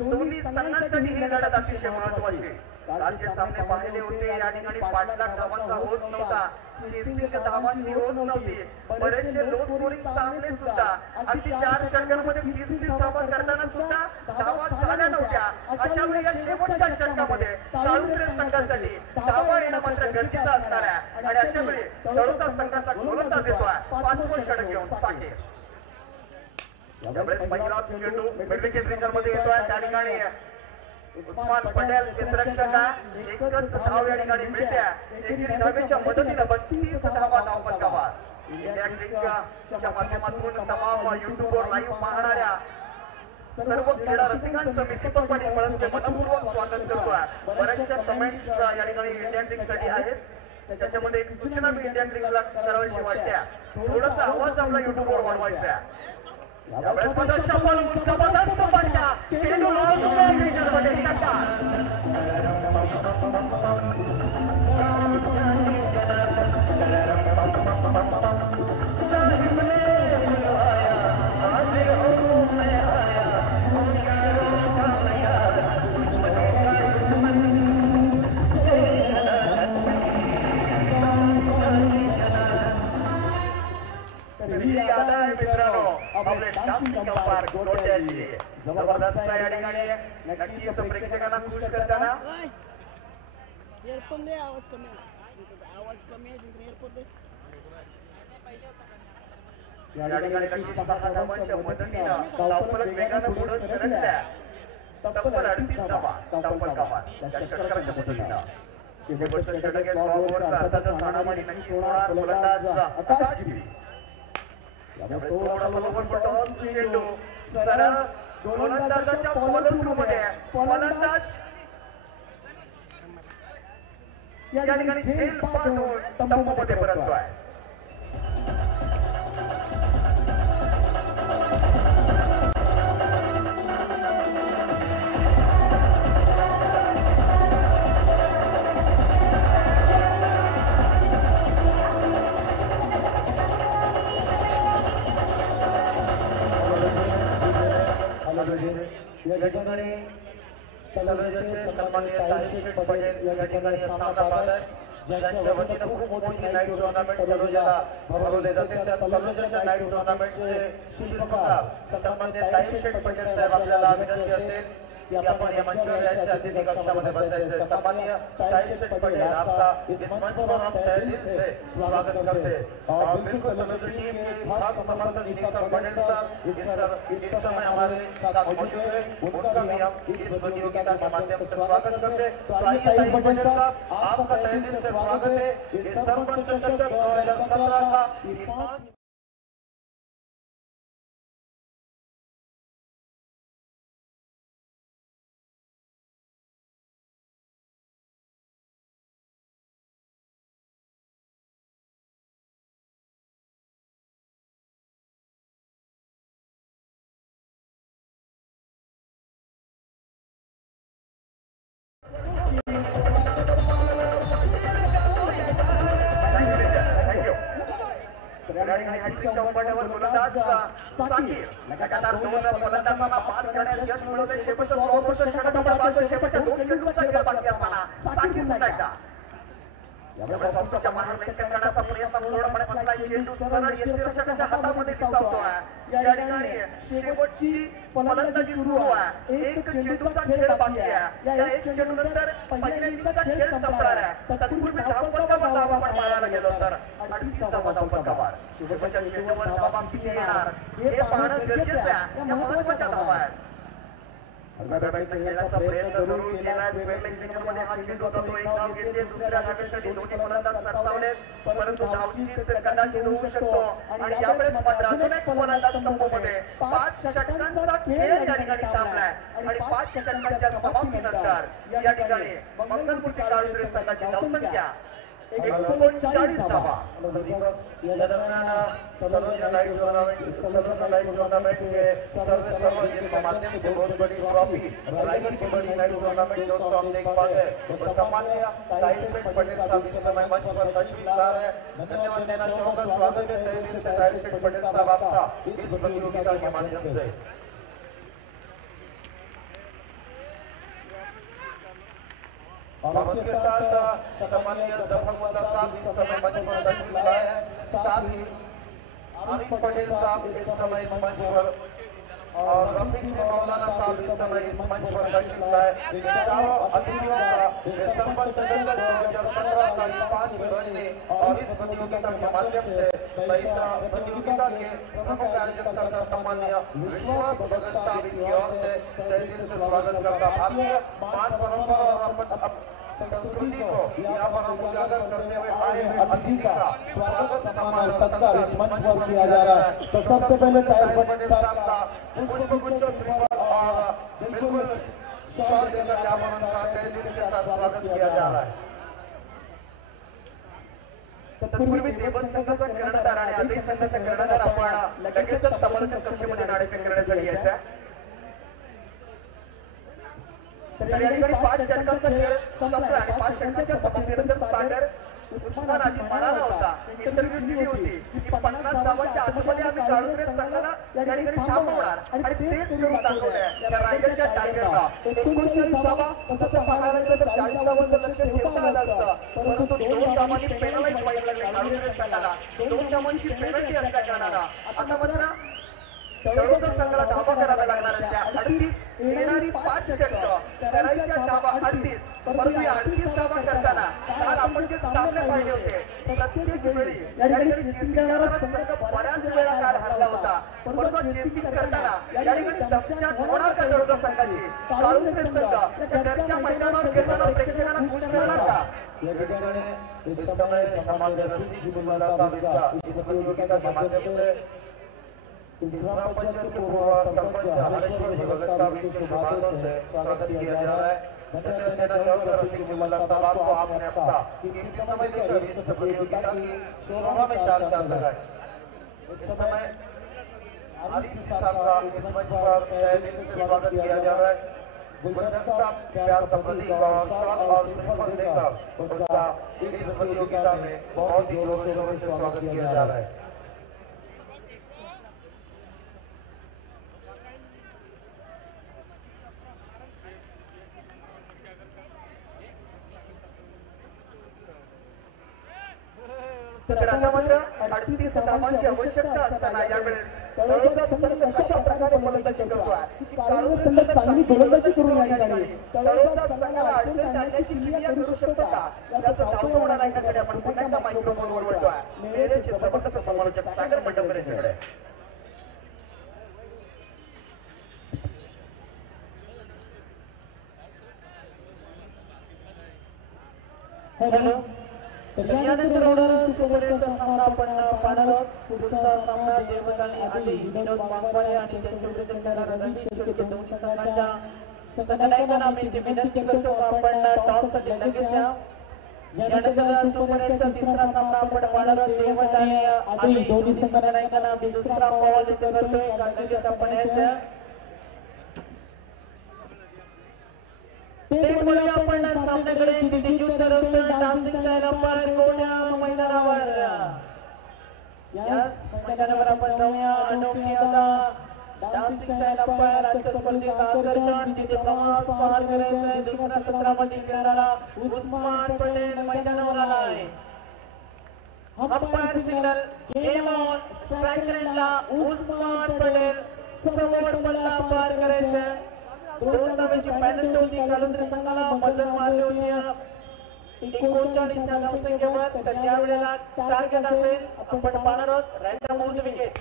दोन्ही संघांसाठी ही लढत अतिशय महत्वाची. कालचे सामने पाहिले होते या ठिकाणी पाठलाग धावांचा होत नव्हता. चेसिंग धावांची होत नव्हती. बरेचसे लो स्कोरिंग सामने सुद्धा अगदी 4 षटकांमध्ये 30 धावा करताना सुद्धा धावा झाल्या नव्हत्या. अशा वेळी या शेवटच्या षटकामध्ये काळुंद्रे संघासाठी धावा येणं मात्र गरजेचं असणार आहे आणि अशा वेळी तळोजा संघाचा गोलंदाज येतोय 5वं षटक घेऊन साकेत. यावेळेस पहिला चेंडू मिड विकेट रिंगण मध्ये येतोय. त्या ठिकाणी उस्मान पटेल क्षेत्ररक्षक आहे. एकच धाव या ठिकाणी मिळते. एकेरी धावेच्या मदतीने 32 धावा धावपथकावर. इंडिया क्रिकेटच्या माध्यमातून तमाम युट्यूबवर लाईव्ह पाहणाऱ्या सर्व क्रीडा रसिकांचं मी दीपक पाटील पळसके मनपूर्वक स्वागत करतोय. बऱ्याचशा कमेंट्स या ठिकाणी इंडिया क्रिकेटसाठी आहेत. त्याच्यामध्ये एक सूचना मी इंडिया क्रिकेटला करावीशी वाटते. थोडासा आवाज आपला युट्यूबवर वाढवायचा आहे. यावेळेस मात्र चपल जबरदस्त फटका चेंडू मध्ये मित्रांनो आपले डान्सिंग अंपायर गोट्याची जबरदस्त या ठिकाणी नक्कीच प्रेक्षकांना खुश करताना एअरफोन दे. आवाज कमी आहे एअरफोन दे. या ठिकाणी नक्कीच 6 धावांच्या मदतीनं धावफलक वेगानं पुढे सरकल्या. तब्बल 38 धावा धावफलकावर त्या षटकाच्या मदतीनं. शेवटचं षटक आहे 6 ओव्हरचं. अर्थातच हाणामारी नक्कीच होणार. फलंदाज आकाशगिरी. यावेळेस थोडासा लोवर टॉस चेंडू सरळ गोलंदाजाच्या फॉलो थ्रू मध्ये फलंदाज या ठिकाणी झेल पाहून तंबूमध्ये परततोय. या ठिकाणी तलोजाचे सन्माननीय ताईशेठ पटेल या ठिकाणी सामना पाहत आहेत, ज्यांच्या वतीनं खूप मोठी नाईट टुर्नामेंट तलोजाला भरवले जाते. त्या तलोजाच्या नाईट टुर्नामेंटचे शिल्पकार सन्माननीय ताईशेठ पटेल साहेब, आपल्याला विनंती असेल की आपण या मंचावर यायचे, अतिथी कक्षामध्ये बसायचे. सन्माननीय ताईशेठ पटेल आपका इस मंच पर हम तहे दिल से स्वागत करते हैं और बिल्कुल तलोजा टीम के खास समर्थक निसार पटेल साहब इस समय हमारे साथ मौजूद है, उनका भी हम इस प्रतियोगिता के माध्यम से स्वागत करते हैं. तो आइए ताई पटेल साहब, आपका तहे दिल से स्वागत है इस सरपंच चषक 2017 का ये 5 चौपटावर गोलंदाज साकीर लगातार 2 फलंदाजांना बाद करण्यास यश मिळवले. शेवटचा सर्वोच्च षटकांच्या बाजूला शेवटच्या 2 चेंडूंचा खेळ बाकी असताना साकीर पुन्हा एकदा या संस्थेच्या मागे लेखन करण्याचा प्रयत्न पूर्णपणे फसला. चेंडू सरळ यष्टीरक्षकाच्या हातामध्ये दिसतोय. या ठिकाणी शेवटची फलंदाजी सुरू आहे. एक चेंडूचा खेळ बाकी आहे. या एक चेंडूनंतर पहिल्या इनिंगचा खेळ संपणार आहे. तत्पूर्वी धावपंकावर धावा आपण पाहायला गेलो तर 38 धावा धावपंकावर शेवटच्या चेंडूवर धावा किती येणार हे पाहणं गरजेचं आहे. या महत्त्वाच्या धावा आहेत. खेळाचा प्रयत्न जरूर केला. मध्ये हा चेंडू होता तो एक धाव घेतली. दुसऱ्या धावेसाठी दोन्ही फलंदाज सरसावले, परंतु धावची कदाचित होऊ शकतो आणि यावेळेस मात्र अजून एक फलंदाज स्तंभामध्ये 5 षटकांचा खेळ या ठिकाणी थांबलाय आणि 5 षटकांच्या समाप्तीनंतर या ठिकाणी मंगलमूर्ती काळुंद्रे संघाची धावसंख्या 39 धावा. या दरम्यान तलोजा लाइव टूर्नामेंट के सर्व जिनके माध्यम से बहुत बड़ी ट्रॉफी रायगढ़ की बड़ी लाइव टूर्नामेंट दोस्तों हम देख पाते हैं. वो सम्माननीय ताईशेठ पटेल साहब इस समय मंच पर तशरीफ ला रहे हैं. धन्यवाद देना चाहूंगा. स्वागत है तहे दिल से ताईशेठ पटेल साहब आपका इस प्रतियोगिता के माध्यम से. और उनके साथ सम्माननीय जफर मुल्ला साहब इस समय मंच पर तशरीफ लाए हैं. साथ ही आरिफ पटेल साहब इस समय इस मंच पर और रफीक मौलाना साहब इस समय इस मंच पर तशरीफ लाए. चारों अतिथियों का सरपंच चषक 2017 का 5वीं रजनी और इस प्रतियोगिता के माध्यम से मैं इस प्रतियोगिता के प्रमुख आयोजकर्ता सम्माननीय विश्वास भगत साहब की ओर से तहे दिल से स्वागत करता. भारतीय मान परंपरा और संस्कृति को यहाँ पर हम उजागर करते हुए आए हुए अतिथि का स्वागत सम्मान और सत्कार इस मंच पर किया जा रहा है. तो सबसे पहले ताहिर पटेल साहब का पुष्पगुच्छ श्रीफल और बिल्कुल शॉल देकर यहाँ पर उनका तहे दिल के साथ स्वागत किया जा रहा है. तत्पूर्वी देवन संघाचा कर्णधार आणि आदेश संघाचा कर्णधार आपण लगेचच समालोचन कक्षेमध्ये नाणेफेक करण्यासाठी यायचा. तर या ठिकाणी 5 षटकांचा खेळ संपला आणि 5 षटकांच्या समाप्तीनंतर सागर उस्मान आधी म्हणाला होता, इंटरव्ह्यू दिली होती की 50 धावांच्या आतमध्ये आम्ही काळुंद्रे संघाला या ठिकाणी थांबवणार आणि तेच करून दाखवलंय. या रायगडच्या टायगरला 39 धावा तसं पाहायला गेलं तर 40 धावांचं लक्ष ठेवता आलं असतं, परंतु 2 धावांनी पेनलाइज व्हायला लागले काळुंद्रे संघाला. 2 धावांची पेनल्टी असल्या कारणानं आता मात्र तळोजा संघाला धावा कराव्या लागणार. त्या 38 येणारी 5 षटक करायच्या धावा 38, परंतु या 38 धावा करताना काल आपण जे सामने पाहिले होते प्रत्येक वेळी या ठिकाणी चेसिंग करणारा संघ बऱ्याच वेळा काल हरला होता, परंतु चेसिंग करताना या ठिकाणी दक्षात होणार का तळोजा संघाची? काळुंद्रे संघ घरच्या मैदानावर खेळताना प्रेक्षकांना खुश करणार का? या ठिकाणी इस समय सम्माननीय रफीक मुल्ला साहब का इस प्रतियोगिता के माध्यम से इस ग्राम पंचायत के पूर्व सरपंच हरेश्वर भगत साहब के शुभारंभ से स्वागत किया जा रहा है. धन्यवाद देना चाहूंगा रफीक मुल्ला साहब आपको. आपने अपना कीमती समय देकर इस प्रतियोगिता की शोभा में चार चांद लगाए. इस समय आरिफ साहब का इस मंच पर तहे दिल से स्वागत किया जा रहा है. गुलदस्ता प्यार का प्रतीक और शॉल और श्रीफल देकर उनका इस प्रतियोगिता में बहुत ही जोर शोर से स्वागत किया जा रहा है. तर आता मात्र 38 धावांची आवश्यकता असताना यावेळेस तळोजा संघ कशा प्रकारे फलंदाजी करतोय की काळोजा संघ चांगली गोलंदाजी करून या ठिकाणी तळोजा संघाला अडचण आणण्याची क्रिया करू शकतो का याचा दाखला होणार आहे का आपण पुन्हा एकदा मायक्रोफोनवर बोलतोय मेरे चित्रपटाचा समालोचक सागर मंडप यांच्याकडे हॅलो तर यानंतर होणारा सुपरचा सामना आपण पाहणार आहोत. पुढचा सामना देवदानी आली विनोद वाघमारे आणि त्यांच्या विरुद्ध खेळणारा रमेश शेळके दोन्ही संघाच्या संघनायकांना आम्ही विनंती करतो आपण टॉससाठी लगेच या. यानंतर सुपरचा तिसरा सामना आपण पाहणार आहोत. देवदानी आली दोन्ही संघनायकांना आम्ही दुसरा बॉल इथे करतोय लगेच आपण याच्या तेच म्हणून आपण सामन्याकडे जिथे युद्ध रंगतोय डान्सिंग स्टाईल अंपायर कोण्या मैदानावर याच मैदानावर आपण जाऊया. अनोखी आता डान्सिंग स्टाईल अंपायर आजच्या स्पर्धेचं आकर्षण जिथे प्रवास पार करायचा आहे. दुसऱ्या सत्रामध्ये खेळणारा उस्मान पटेल मैदानावर आलाय. Umpire signal game on strike रेंजला उस्मान पटेल समोर पल्ला पार करायचा आहे. दोन धावांची पॅनल्टी होती. कालंद्रे संघाला मजल मारली होती 39 या धावसंख्येवर. तर यावेळेला टार्गेट असेल आपण पाहणार आहोत रँडम आउट विकेट.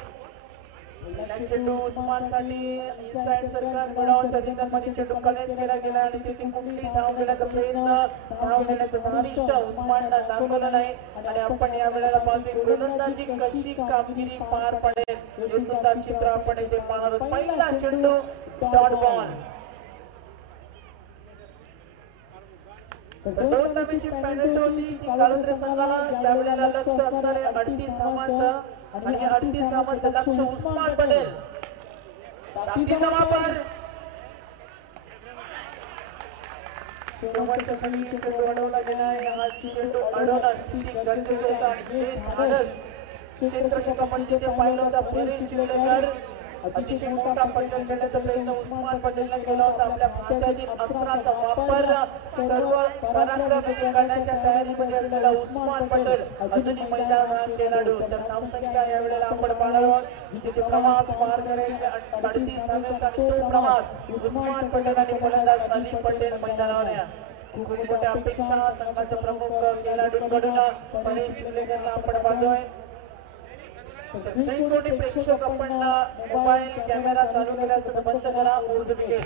चेंडू उस्मानसाठी इनसाइड सर्कल मिडआउटच्या रिजनमध्ये चेंडू कनेक्ट केला गेला आणि तिथे कुठली धाव घेण्याचा प्रयत्न धाव घेण्याचं भूमिष्ठ उस्मानला दाखवलं नाही आणि आपण या वेळेला पाहतोय गोलंदाजी कशी कामगिरी पार पडेल हे सुद्धा चित्र आपण इथे पाहणार आहोत. पहिला चेंडू डॉट बॉल. दोन धावांची पॅनल्टी होती ती कालंद्रे संघाला. यावेळेला लक्ष असणारे 38 धावांचं आणि 38 धावांचं लक्ष उस्मान पटेल. ताकदीचा वापर शेवटच्या क्षणी चेंडू अडवला गेला. हा चेंडू अडवणं किती गरजेचं होतं आणि हे धाडस क्षेत्ररक्षकांनी तिथे पाहिलं होतं. बरेच चिरलेकर अतिशय मोठा फटका घेण्याचा प्रयत्न उस्मान पटेलने केला होता. आपल्या हातातील अस्त्राचा वापर सर्व पराक्रम करण्याच्या तयारीमध्ये असलेला उस्मान पटेल अजूनही मैदानात खेळाडू. तर धावसंख्या या वेळेला आपण पाहणार आहोत जिथे प्रवास पार करायचे 38 धावांचा तो प्रवास उस्मान पटेल आणि गोलंदाज अली पटेल मैदानावर या. खूप मोठ्या अपेक्षा संघाचे प्रमुख खेळाडूंकडून बरेच चिरलेकरला आपण पाहतोय. जय कोटी प्रेक्षक आपण मोबाईल कॅमेरा चालू केल्यास बंद करा. उर्दू विकेट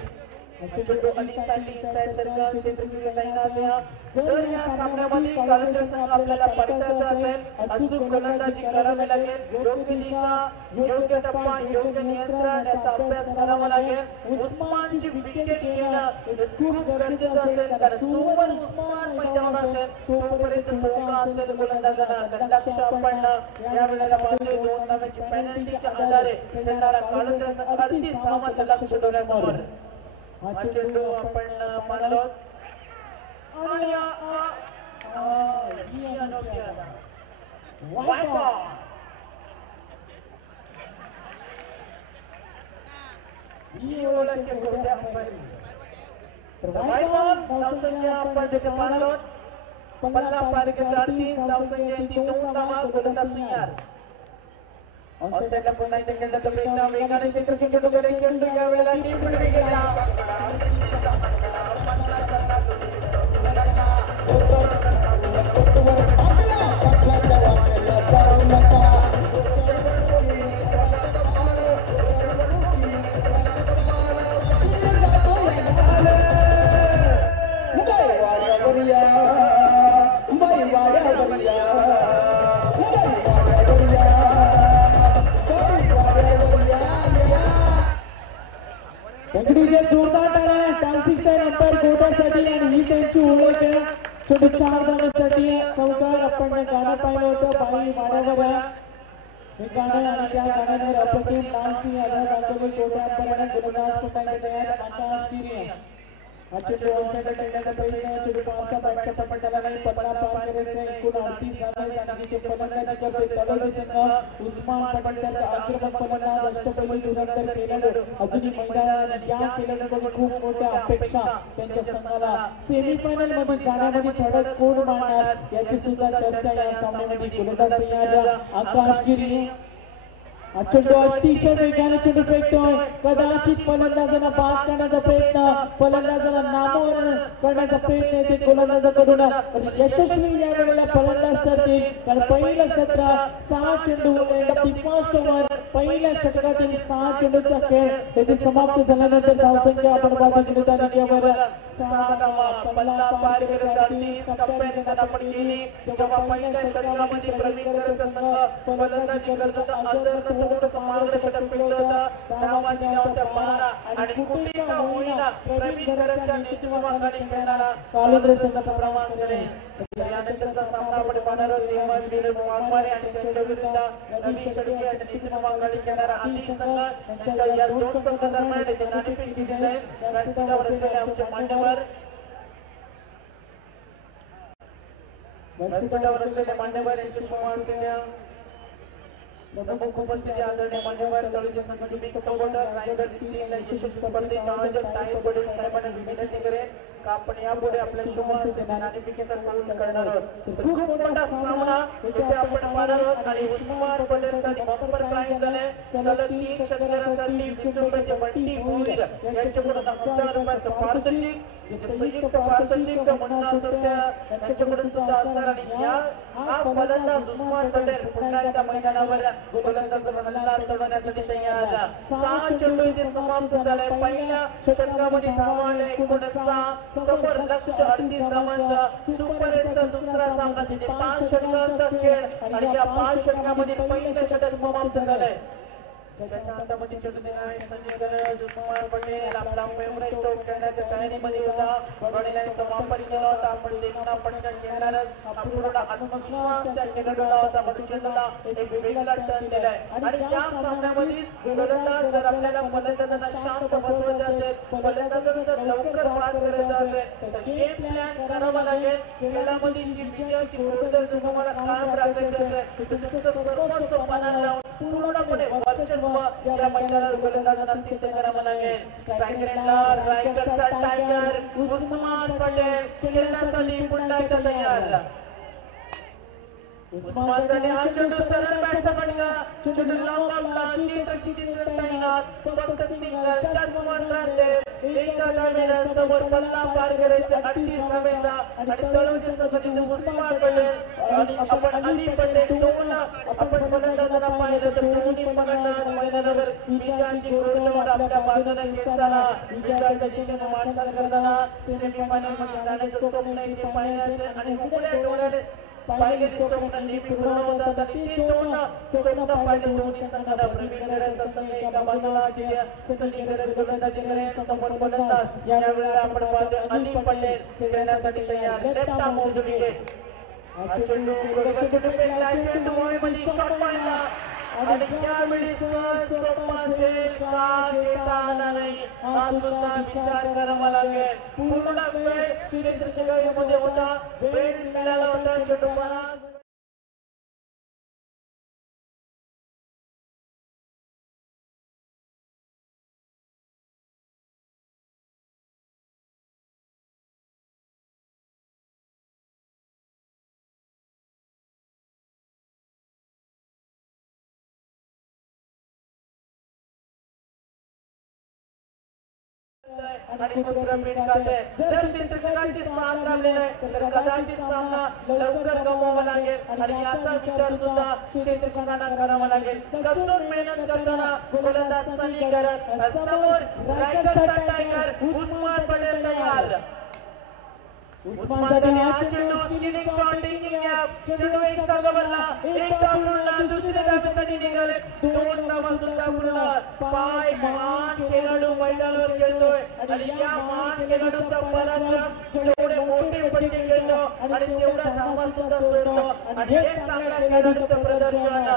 चेंडू अलीसाठी इनसाइड सर्कल क्षेत्ररक्षक तैनात आहे. जर या सामन्यामध्ये कालंद्रे संघ आपल्याला परतायचा असेल अचूक गोलंदाजी करावी लागेल. योग्य दिशा योग्य टप्पा योग्य नियंत्रण याचा अभ्यास करावा लागेल. उस्मानची विकेट घेणं हे खूप गरजेचं असेल कारण जोवर उस्मान मैदानावर असेल तोपर्यंत धोका असेल गोलंदाजांना. लक्ष आपण या वेळेला पाहतोय 2 धावांची पॅनल्टीच्या आधारे खेळणारा कालंद्रे संघ 38 धावांचं लक्ष ठेवण्यासमोर. हा चेंडू आपण पाहणार आहोत आणि ही अनोखी वाईड बॉल. ही ओळख होते अंपायरिंग. तर वाईड बॉल धावसंख्या आपण तिथे पाहणार आहोत. पल्ला पार करायचा 38 धावसंख्येची 2 धावा गोलंदाज तयार. ऑनसाइडला पुन्हा इथे खेळण्याचा प्रयत्न वेगाने क्षेत्रची चेंडू गेले. चेंडू या वेळेला टीममध्ये गेला. जोरदार टाळ्या डान्सिंग स्टाईल अंपायर गोट्यासाठी आणि ही त्यांची ओळख आहे. छोटे 4 धावांसाठी चौकार आपण गाणं पाहिलं होतं बाई वाड्यावर हे गाणं आणि त्या गाण्यावर अप्रतिम डान्सिंग आधार दाखवले गोट्या अंपायरांना गोलंदाज पुन्हा तयार आकाश गिरी. चेंडू ऑनसाइड खेळण्याचा प्रयत्न चेंडू पावसा बॅटच्या पट्ट्याला नाही पल्ला पार करायचा एकूण 38 धावे आणि जिथे फलंदाजी करते तलोडी संघ उस्मान पटेल आक्रमक फलंदाज अष्टपैलू धुरंधर खेळाडू अजूनही मैदानात या खेळाडूंकडून खूप मोठ्या अपेक्षा त्यांच्या संघाला सेमीफायनल मध्ये जाण्यामध्ये थोडं कोण मारणार याची सुद्धा चर्चा या सामन्यामध्ये गोलंदाज तयार आकाश गिरी चेंडू अतिशय वेगाने चेंडू फेकतोय कदाचित फलंदाजांना बाद करण्याचा प्रयत्न फलंदाजाला नामोहरण करण्याचा प्रयत्न येते गोलंदाजाकडून यशस्वी या वेळेला फलंदाज ठरतील कारण पहिलं सत्र 6 चेंडू end of the first over पहिल्या षटकातील 6 चेंडूचा खेळ येथे समाप्त झाल्यानंतर धावसंख्या आपण पाहतो की नुकतावर 6 धावा पल्ला पार करायचा 30 कंपॅरिझन आपण केली जेव्हा पहिल्या षटकामध्ये प्रवेश करायचा संघ फलंदाजी करत होता अजर थोडंसं मार्ग षटक पेटलं होतं धावा दिल्या होत्या 12 आणि कुठे का होईना प्रवीण घराच्या नेतृत्वाखाली खेळणारा कालुंद्रे संघाचा प्रवास करेल यानंतरचा सामना आपण पाहणार आहोत रेहमान विरुद्ध वाघमारे आणि त्यांच्या विरुद्ध रवी शेडके यांच्या नेतृत्वाखाली खेळणारा आदिल संघ यांच्या या दोन संघांदरम्यान येथे नाणेफेक दिली जाईल व्यासपीठावर असलेले आमचे मान्यवर व्यासपीठावर असलेले मान्यवर यांचे समावेश प्रमुख उपस्थिती आदरणीय मान्यवर तळोजी संघाचे बिग सपोर्टर रायगड 3 यशस्वी स्पर्धेचे आयोजक ताई पटेल साहेबांना विनंती करेन का आपण यापुढे आपल्या शोभास नाणेफेकीचा कौल करणार आहोत खूप मोठा सामना इथे आपण पाहणार आहोत आणि उस्मान पटेलसाठी बंपर प्राइज झाले सलग 3 षटकांसाठी 20 रुपयाचे बंटी होईल यांच्याकडून 1000 रुपयाचं पारितोषिक संयुक्त पारितोषिक म्हणून असतं यांच्याकडून सुद्धा असणार आणि हा फलंदाज उस्मान पटेल पुन्हा एकदा मैदानावर गोलंदाज रनला चढवण्यासाठी तयार झाला 6 चेंडू इथे समाप्त झाले पहिल्या षटकामध्ये धावा आल्या एकूण 6 समोर लक्ष 38 धावांचा सुपर 8चा दुसरा सामना जिथे 5 षटकांचा खेळ आणि या 5 षटकामध्ये पहिलं षटक समाप्त झालंय त्याच्या हातामध्ये चेंडू दिला आहे संजय गणेश उस्मान पटेल आपला फेवरेट स्ट्रोक करण्याच्या तयारीमध्ये होता बॉडी लाईनचा वापर केला होता आपण देखना पटकन खेळणारच पूर्ण आत्मविश्वास त्या खेळाडूला होता पण चेंडूला एक वेगळा टर्न दिलाय आणि या सामन्यामध्ये गोलंदाज जर आपल्याला फलंदाजांना शांत बसवायचे असेल फलंदाजांना जर लवकर बाद करायचं असेल तर गेम प्लॅन करावा लागेल खेळामध्ये जी विजयाची गोलंदाज जर तुम्हाला कायम राखायची असेल तर तुमचं सर्वस्व पणाला लावून पूर्णपणे वर्चस्व या मैदानावर गोलंदाजांना सिद्ध करावं लागेल स्ट्रायकरला रायगडचा टायगर उस्मान पटेल खेळण्यासाठी पुन्हा एकदा तयार उस्मान साठी हा चेंडू सरळ बॅटचा फटका चेंडू लांबला शीतक्षिती तैनात फक्त सिंगल जजमेंट राहते एका धावेला समोर पल्ला पार करायचा 38 धावेचा आणि तळोजी संघाचे उस्मान पटेल आणि आपण अली पटेल दोन आपण फलंदाजांना पाहिलं तर दोन्ही फलंदाज मैदानावर विजयाची गोलंदाज आपल्या बाजूने घेताना विजयाच्या दिशेने वाटचाल करताना सेमीफायनल मध्ये जाण्याचं स्वप्न इथे पाहिलं आणि उघड्या डोळ्याने पाहिलेली स्वप्न नेहमी पूर्ण होतात आणि ते दोन स्वप्न पाहिले दोन्ही संघाला प्रवीण घराचा संघ एका बाजूला सनी घरात गोलंदाजी करेल समोर गोलंदाज या वेळेला आपण पाहतो अली पटेल खेळण्यासाठी तयार left arm of the wicket हा चेंडू चेंडू पेटला चेंडू मध्ये शॉट मारला आणि यावेळी सोपाचे का घेता आला नाही हा सुद्धा विचार करावा लागेल पूर्ण वेळ क्षेत्ररक्षकामध्ये होता वेळ मिळाला होता चेंडू आणि टुर्नामेंट काढले जर क्षेत्ररक्षकांची साथ लाभली नाही तर कदाचित सामना लवकर गमवावा लागेल आणि याचा विचार सुद्धा क्षेत्ररक्षकांना करावा लागेल कसून मेहनत करताना गोलंदाज सनी करत समोर रायगडचा टायगर उस्मान पटेल तयार उस्मान हा चेंडू स्किनिंग शॉट टेकिंग अप चेंडू एक्स्ट्रा कव्हरला एक डाऊनला दुसऱ्या धावेसाठी निघाले दोन धावा सुद्धा पूर्ण पाय महान खेळाडू मैदानावर खेळतोय आणि या महान खेळाडूचा पराक्रम जेवढे मोठे फटके खेळतो आणि तेवढा धावा सुद्धा सोडतो आणि हे चांगल्या खेळाडूचं प्रदर्शन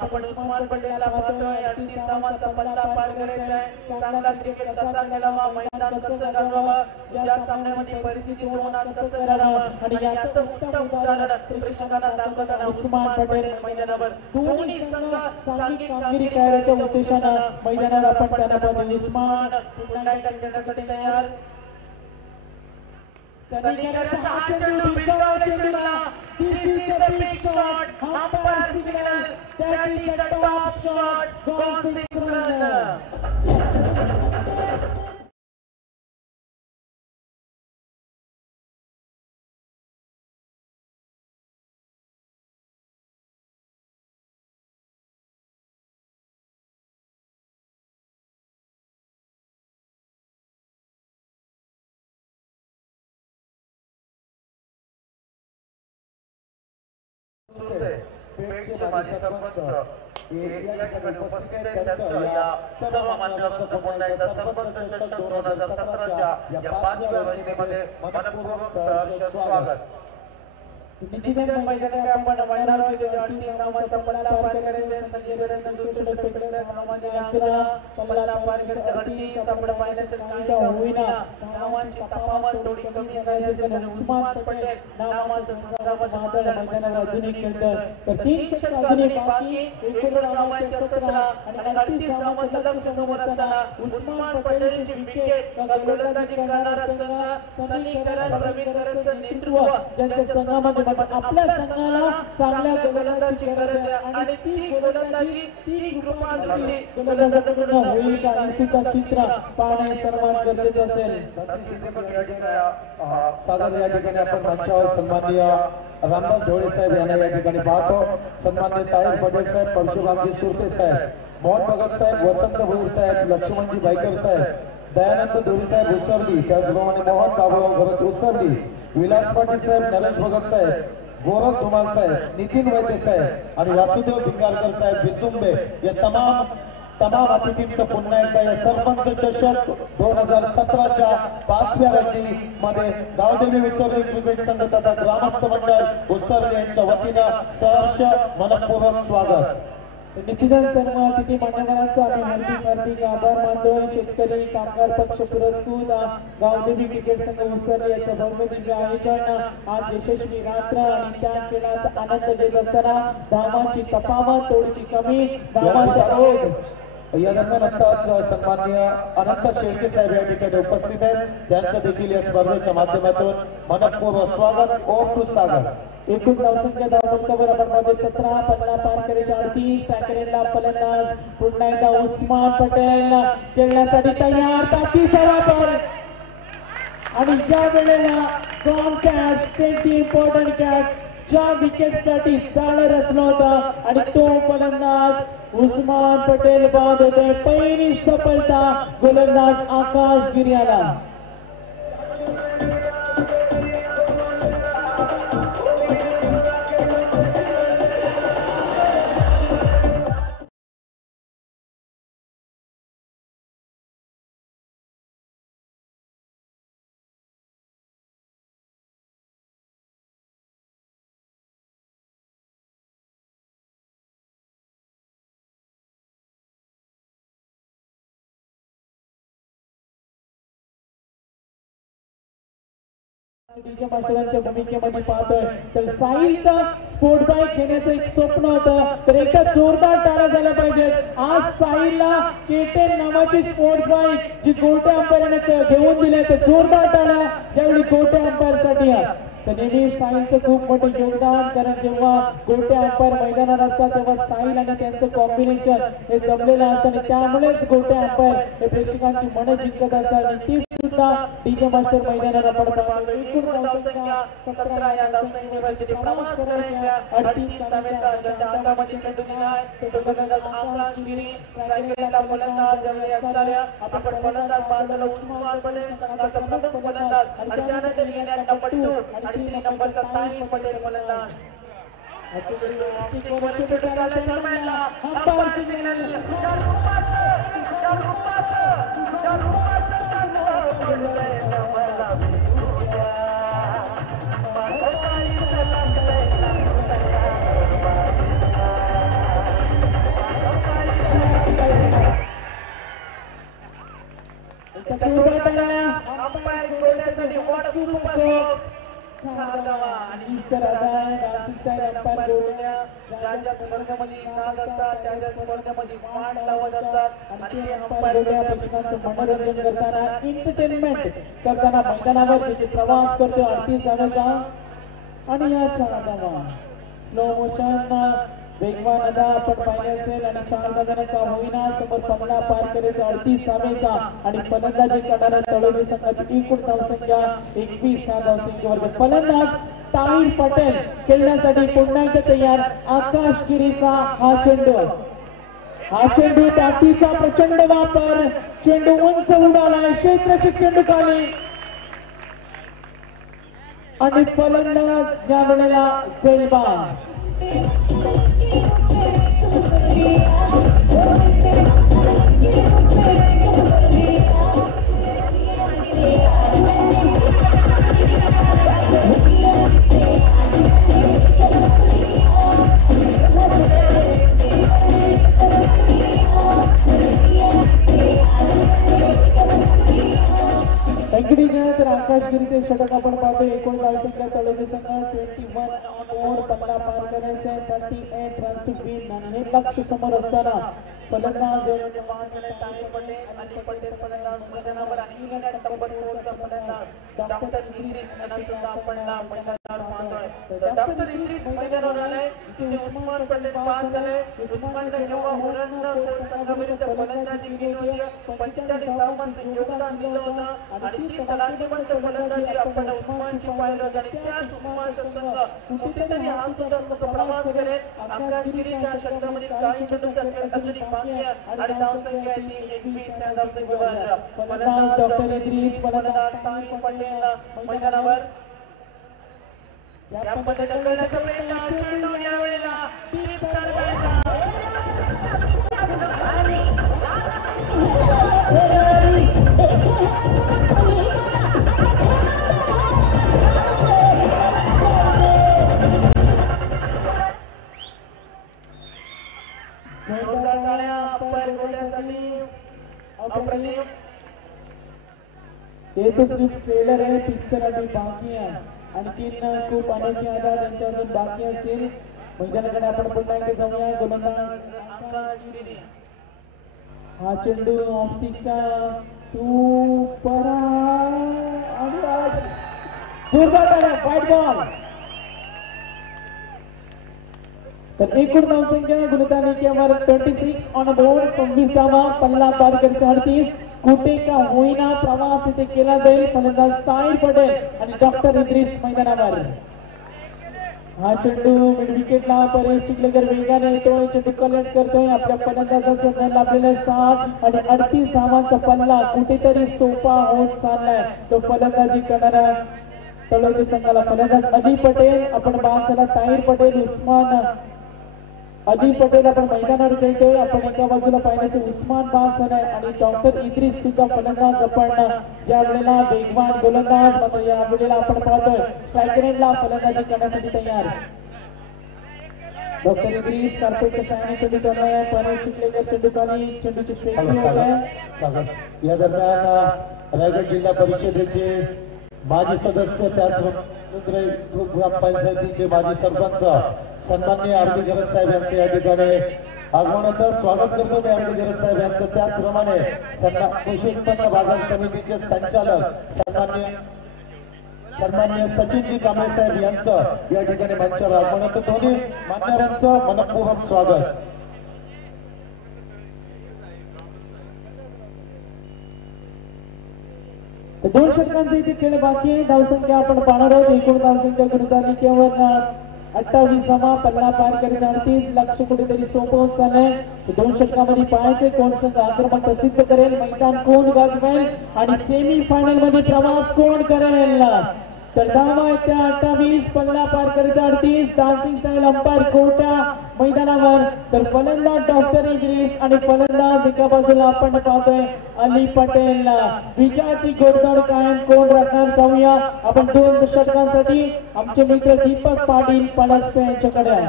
आपण उस्मान पटेलला पाहतोय. 38 धावांचा पल्ला पार करायचा आहे. चांगला क्रिकेट कसा खेळावा, मैदान कसं गाजवावं, या सामन्यामध्ये परिस्थिती निर्माण कसं करावं आणि याचं उत्तम उदाहरण प्रेक्षकांना दाखवताना उस्मान पटेल मैदानावर दोन्ही संघ सांघिक कामगिरी करण्याच्या उद्देशानं मैदानावर आपण त्यांना पाहतो. उस्मान पुन्हा एकदा खेळण्यासाठी तयार. सनीकरांचा हा चेंडू भिडकावला चेंडूला. This is a big shot. Umpire signal. That is a top shot. Gone 6 run. पेठचे माजी सरपंच या ठिकाणी उपस्थित आहेत. त्यांचं या सर्व मान्यवरांचं पुन्हा एकदा सरपंच चषक 2017च्या या 5व्या वर्षामध्ये मनपूर्वक सहर्ष स्वागत. निश्चितच मैदानात आपण मैदानावर 38 धावांचा पल्ला पार करायचा. संजय गडांना दुसऱ्या षटकामध्ये धावांनी अंकला पल्ला पार करायचा. 38 आपण पाहिल्यासारखं काही होईना. धावांची तफावत थोडी कमी झाली आहे. उस्मान पटेल नावाचं झंझावात वादळ मैदानावर अजूनही खेळतोय. तर 3 षटक अजूनही बाकी. एकूण धावांचे 17 आणि 38 धावांचं लक्ष्य समोर असताना उस्मान पटेलची विकेट गोलंदाजी करणारा संघ सनीकरण प्रवीणकरांचं नेतृत्व ज्यांच्या संघामध्ये आपल्या संघाला चांगल्या गोलंदाजी गरज आहे आणि ती गोलंदाजी ती कृपादृष्टी गोलंदाजाकडून होईल का निश्चित चित्र पाहणे सर्वात गरजेचं असेल. सागर या ठिकाणी आपण मंचावर सन्माननीय रामदास ढोळे साहेब यांना या ठिकाणी पाहतो. सन्माननीय ताहिर पटेल साहेब, परशुरामजी सुरते साहेब, मोहन भगत साहेब, वसंत भोईर साहेब, लक्ष्मणजी बाईकर साहेब, दयानंद धोरी साहेब उसरली, त्याचप्रमाणे मोहन बाबूराव भगत उसरली, विलास पाटील साहेब, नरेश भगत साहेब, गोरख धुमाल साहेब, नितीन वैद्य साहेब आणि वासुदेव भिंगारकर साहेब बिचुंबे या तमाम अतिथींचं पुन्हा एकदा या सरपंच चषक 2017च्या 5व्या मध्ये गावदेवी उसरली क्रिकेट संघ तथा ग्रामस्थ मंडळ उसरली यांच्या वतीनं सहर्ष मनपूर्वक स्वागत. निश्चितच सर्व अतिथी मान्यवरांचा आम्ही हार्दिक आभार मानतोय. शेतकरी कामगार पक्ष पुरस्कृत गावदेवी क्रिकेट संघ उसरली याचं भव्य दिव्य आयोजन आज यशस्वी रात्र आणि त्या खेळाचा आनंद घेत असताना धावांची तफावत थोडीशी कमी, धावांचा ओघ या दरम्यान आताच सन्माननीय अनंत शेळके साहेब या ठिकाणी उपस्थित आहेत. त्यांचं देखील या स्पर्धेच्या माध्यमातून मनपूर्वक स्वागत. ओम टू सागर. एकूण धावसंख्या धावफलकावर आपण मध्ये 17 पल्ला पार करायचे. 38 टॅकरेला फलंदाज पुन्हा एकदा उस्मान पटेल खेळण्यासाठी तयार. ताकीचा वापर आणि या वेळेला गॉन कॅच 20 इम्पॉर्टंट कॅच ज्या विकेट साठी जाळं रचलं होतं आणि तो फलंदाज उस्मान पटेल बाद होते. पहिली सफलता गोलंदाज आकाश गिरी आला. डीजे मास्टरांच्या भूमिकेमध्ये पाहतोय तर साहिलचा स्पोर्ट बाईक घेण्याचं एक स्वप्न होतं. तर एकदा जोरदार टाळ्या झाल्या पाहिजेत. आज साहिलला केटेन नावाची स्पोर्ट्स बाईक जी गोटे अंपायरने घेऊन दिली आहे. तर जोरदार टाळ्या यावेळी गोटे अंपायर साठी. तर नेहमी साहिलचं खूप मोठं योगदान, कारण जेव्हा गोटे अंपायर मैदानात असतात तेव्हा साहिल आणि त्यांचं कॉम्बिनेशन हे जमलेलं असतं आणि त्यामुळेच गोटे अंपायर हे प्रेक्षकांची मनं जिंकत असतात आणि ती सुद्धा डीजे मास्टर मैदानात आपण पाहतो. एकूण धावसंख्या 17 या धावसंख्येवरती प्रवास करायचा. 38 धावेचा ज्याच्या हातामध्ये चेंडू दिला आहे तो गोलंदाज आकाश गिरी. स्ट्रायकरला फलंदाज ज्यावेळी असणाऱ्या आपण फलंदाज बाजूला उस्मान पटेल संघाचा प्रमुख फलंदाज आणि त्यानंतर येण्यात नंबर 2 आणि 3 नंबरचा ताहिर पटेल फलंदाज. अंपायर सिग्नल अंपायर गोल्डसाठी वॉट सुपर छान धावा आणि डान्सिंग स्टाईल अंपायर गोल्ड्या ज्या स्पर्धेमध्ये नाच असतात त्या स्पर्धेमध्ये मान लावत असतात आणि ते अंपायर गोल्ड्या प्रेक्षकांचं मनोरंजन करताना एंटरटेनमेंट करताना मैदानावर जे प्रवास करतो 38 धावेचा आणि या छान धावा स्लो मोशन वेगवान अदा आपण पाहिले असेल आणि चार धाव्याने का होईना समोर पल्ला पार करायचा 38 धावेचा आणि फलंदाजी करणाऱ्या तळोजी संघाची एकूण धावसंख्या 21 ह्या धावसंख्येवर फलंदाज ताहीर पटेल खेळण्यासाठी पुन्हा एकदा तयार आकाश गिरीचा हा चेंडू टाकीचा प्रचंड वापर चेंडू उंच उडालाय क्षेत्ररक्षक चेंडू खाली आणि फलंदाज या वेळेला जैलबान तर आकाशगिरीचे षटक आपण पाहतो एकूण धावसंख्या तळोजी संघ 21 ऑन पल्ला पार करायचा 38 रन्स टू विन आणि हे लक्ष्य समोर असताना फलंदाज ताहीर पटेल आणि पटेल फलंदाज मैदानावर आणि नंबर 4 चा फलंदाज डॉक्टर इद्रिस यांना सुद्धा आपण मैदानावर पाहतोय डॉक्टर इद्रिस मैदानावर आलाय तिथे उस्मान पटेल पास झाले उस्मानने जेव्हा ओरंडर संघाविरुद्ध फलंदाजी केली होती 45 धावांचं योगदान दिलं होतं आणि ती तडाखेबंद फलंदाजी आपण उस्मानची पाहिलं होती आणि त्याच उस्मानचा संघ कुठेतरी हा सुद्धा प्रवास करेल आकाशगिरीच्या शब्दामध्ये काही चेंडूचा खेळ अजूनही बाकी आहे आणि धावसंख्या आहे ती 21 या धावसंख्येवर फलंदाज डॉक्टर इद्रिस फलंदाज ताहीर पटेल मैदानावर या पद्धतीने खेळण्याचा प्रयत्न चेंडू या वेळेला डीप तडकायचा जोरदार टाळ्या अंपायर गोल्ड्यासाठी अप्रतिम ये तो सिर्फ ट्रेलर है पिक्चर अभी बाकी है आणखीन खूप अनोखी आधार त्यांच्या अजून बाकी असतील मैदानाकडे आपण पुन्हा एकदा जाऊया गोलंदाज आकाशगिरी हा चेंडू ऑफस्टिकचा टू परा आणि आज जोरदार टाळ्या वाईट बॉल तर एकूण धावसंख्या गुणतालिकेवर 26 ऑन बोर्ड 26 धावा पल्ला पार करायचा 38 कुठे का होईना प्रवास इथे केला जाईल फलंदाज ताहीर पटेल आणि डॉक्टर इद्रिस मैदानावर हा चेंडू मिड विकेटला परेश चिखलेकर वेगाने येतोय चेंडू कलेक्ट करतोय आपल्या फलंदाजाचं न लाभलेलं 7 आणि 38 धावांचा पल्ला कुठेतरी सोपा होत चाललाय तो फलंदाजी करणारा तळोजी संघाला फलंदाज अली पटेल आपण बाद झाला ताहीर पटेल उस्मान अली पटेल आपण मैदानावर खेळतोय आपण एका बाजूला पाहिल्याचे उस्मान बाद झालाय आणि डॉक्टर इद्रिस सुद्धा फलंदाज आपण या वेळेला वेगवान गोलंदाज मात्र या वेळेला आपण पाहतोय स्ट्रायकर एंडला फलंदाजी करण्यासाठी तयार डॉक्टर इद्रिस कार्पेटच्या साहाय्याने चेंडू चाललाय परेश चिखलेकर चेंडू खाली चेंडूची फेकणी होत आहे या दरम्यान रायगड जिल्हा परिषदेचे माजी सदस्य त्याचबरोबर ग्रामपंचायतीचे माजी सरपंच सन्माननीय आरडी गरज साहेब यांचे या ठिकाणी आगमन होतं स्वागत करतो मी आरडी गरज साहेब यांचं त्याचप्रमाणे कृषी उत्पन्न बाजार समितीचे संचालक सन्माननीय सचिनजी कांबळे साहेब यांचं या ठिकाणी मंचावर आगमन होतं दोन्ही मान्यवरांचं मनपूर्वक स्वागत दोन षटकांचे इथे खेळ बाकी आहे धावसंख्या आपण पाहणार आहोत एकूण धावसंख्या गुणतालिकेवर 28 धावा पल्ला पार करायचा 38 लक्ष कुठेतरी सोपं होत चाललंय दोन षटकामध्ये पाहायचे कोण संघ आक्रमक सिद्ध करेल मैदान कोण गाजवेल आणि सेमी फायनल मध्ये प्रवास कोण करेल तर धावा आहेत त्या 28, पल्ला पार करायचा 38. डान्सिंग स्टाईल अंपायर कोटा मैदानावर. तर फलंदाज डॉक्टर इद्रिस आणि फलंदाज एका बाजूला आपण पाहतोय अली पटेल. विजयाची घोडदौड कायम कोण राखणार जाऊया आपण 2 षटकांसाठी आमचे मित्र दीपक पाटील पळसपे यांच्याकडे.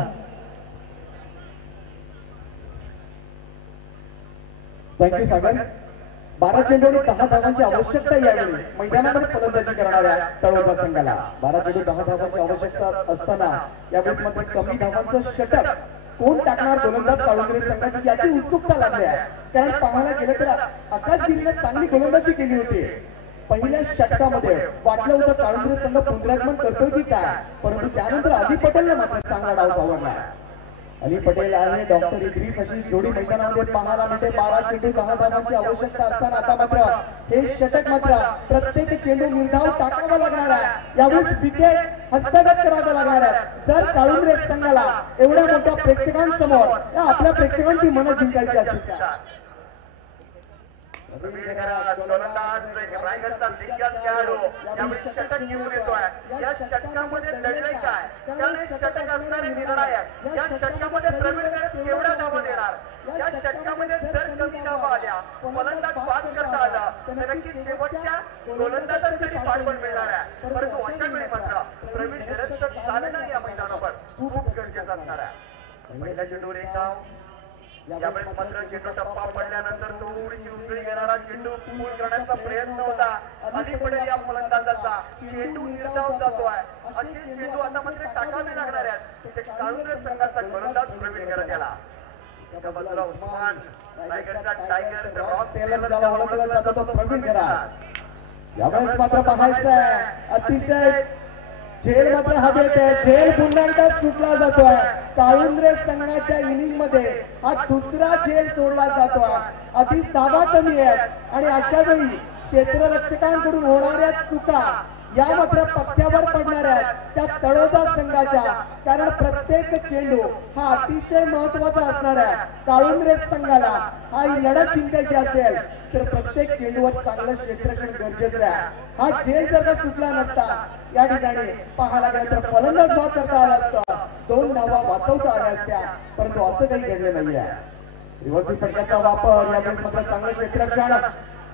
थँक्यू सागर. 12 चेंडू आणि 10 धावांची आवश्यकता यावेळी मैदानामध्ये फलंदाजी करणाऱ्या तळोजा संघाला. 12 चेंडू 10 धावांची आवश्यकता असताना यावेळेस मात्र कमी धावांचं षटक कोण टाकणार गोलंदाज काळुंद्रे संघाची याची उत्सुकता लागली आहे. कारण पाहायला गेलं तर आकाशगिरीने चांगली गोलंदाजी केली होती. पहिल्या षटकामध्ये वाटलं होतं काळुंद्रे संघ पुनरागमन करतोय की काय, परंतु त्यानंतर अली पटेलने मात्र चांगला डाव सावरला. अली पटेल आणि डॉक्टर इद्रिस अशी जोडी मैदानामध्ये पाहायला मिळते. 12 चेंडू 10 धावांची आवश्यकता असताना आता मात्र हे षटक मात्र प्रत्येक चेंडू निर्धाव टाकावा लागणार आहे. यावेळेस विकेट हस्तगत करावा लागणार आहे. जर काळुंद्रे संघाला एवढ्या मोठ्या प्रेक्षकांसमोर आपल्या प्रेक्षकांची मनं जिंकायची असतील गोलंदाज रायगडचा दिग्गज खेळाडू यावेळी षटक घेऊन येतोय. या षटकामध्ये दडले काय, कारण हे षटक असणारे निर्णायक. या षटकामध्ये प्रवीण गरज केवढा धावा देणार, या षटकामध्ये जर कमी धावा आल्या फलंदाज बाद करता आला तर नक्की शेवटच्या गोलंदाजांसाठी पाठबळ मिळणार आहे. परंतु अशा वेळी मात्र प्रवीण गरजचं चालणं या मैदानावर खूप गरजेचं असणार आहे. पहिल्या चेंडूवर एक धाव. यावेळेस मात्र चेंडू टप्पा पडल्यानंतर थोडीशी उसळी घेणारा चेंडू पूल करण्याचा प्रयत्न होता अली पटेल या फलंदाजाचा. चेंडू निर्धाव जातोय. असे चेंडू आता मात्र टाकावे लागणार आहेत. ते काळुंद्रे संघाचा गोलंदाज प्रवीण गरज याला. एका बाजूला उस्मान रायगडचा टायगर तर रॉस टेलर ज्याला ओळखला जातो तो प्रवीण गरज. यावेळेस मात्र पाहायचं अतिशय झेल मात्र हवेत आहे. झेल पुन्हा एकदा सुटला जातोय. काळुंद्रे संघाच्या इनिंग मध्ये हा दुसरा झेल सोडला जातोय. आधीच धावा कमी आहेत आणि अशा वेळी क्षेत्ररक्षकांकडून होणाऱ्या चुका या मात्र पत्त्यावर पडणार आहेत त्या तळोजा संघाच्या. कारण प्रत्येक चेंडू हा अतिशय महत्वाचा असणार आहे. काळुंद्रे संघाला हा ही लढत जिंकायची असेल तर प्रत्येक चेंडूवर चांगलं क्षेत्ररक्षण गरजेचं आहे. हा झेल जर का सुटला नसता या ठिकाणी पाहायला गेलं तर फलंदाज बाद करता आला असता, 2 धावा वाचवता आल्या असत्या, परंतु असं काही घडलं नाहीये. रिव्हर्स फटक्याचा वापर यावेळेस मात्र चांगलं क्षेत्ररक्षण.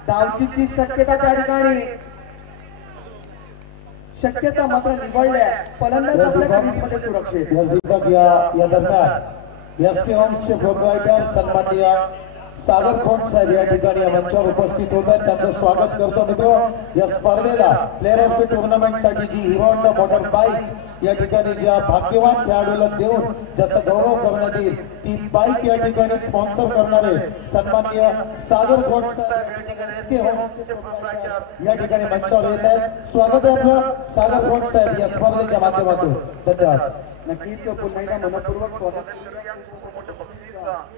धावचीची शक्यता त्या ठिकाणी शक्यता मात्र निवडल्या. फलंदाज आपल्या क्रीजमध्ये सुरक्षित. दीपक या दरम्यान एसके होम्सचे प्रोप्रायटर सन्माननीय सागर खोंड साहेब या ठिकाणी या मंचावर उपस्थित होत आहेत. त्यांचं स्वागत करतो मित्र. या स्पर्धेला प्लेअर ऑफ द टुर्नामेंट साठी जी हिरो होंडा मोटर बाईक या ठिकाणी ज्या भाग्यवान खेळाडूला देऊन ज्याचा गौरव करण्यात येईल ती बाईक या ठिकाणी स्पॉन्सर करणारे सन्माननीय सागर खोंड साहेब या ठिकाणी मंचावर येत आहेत. स्वागत आहे आपलं सागर खोंड साहेब या स्पर्धेच्या माध्यमातून. धन्यवाद. नक्कीच पुन्हा एकदा मनपूर्वक स्वागत करूया.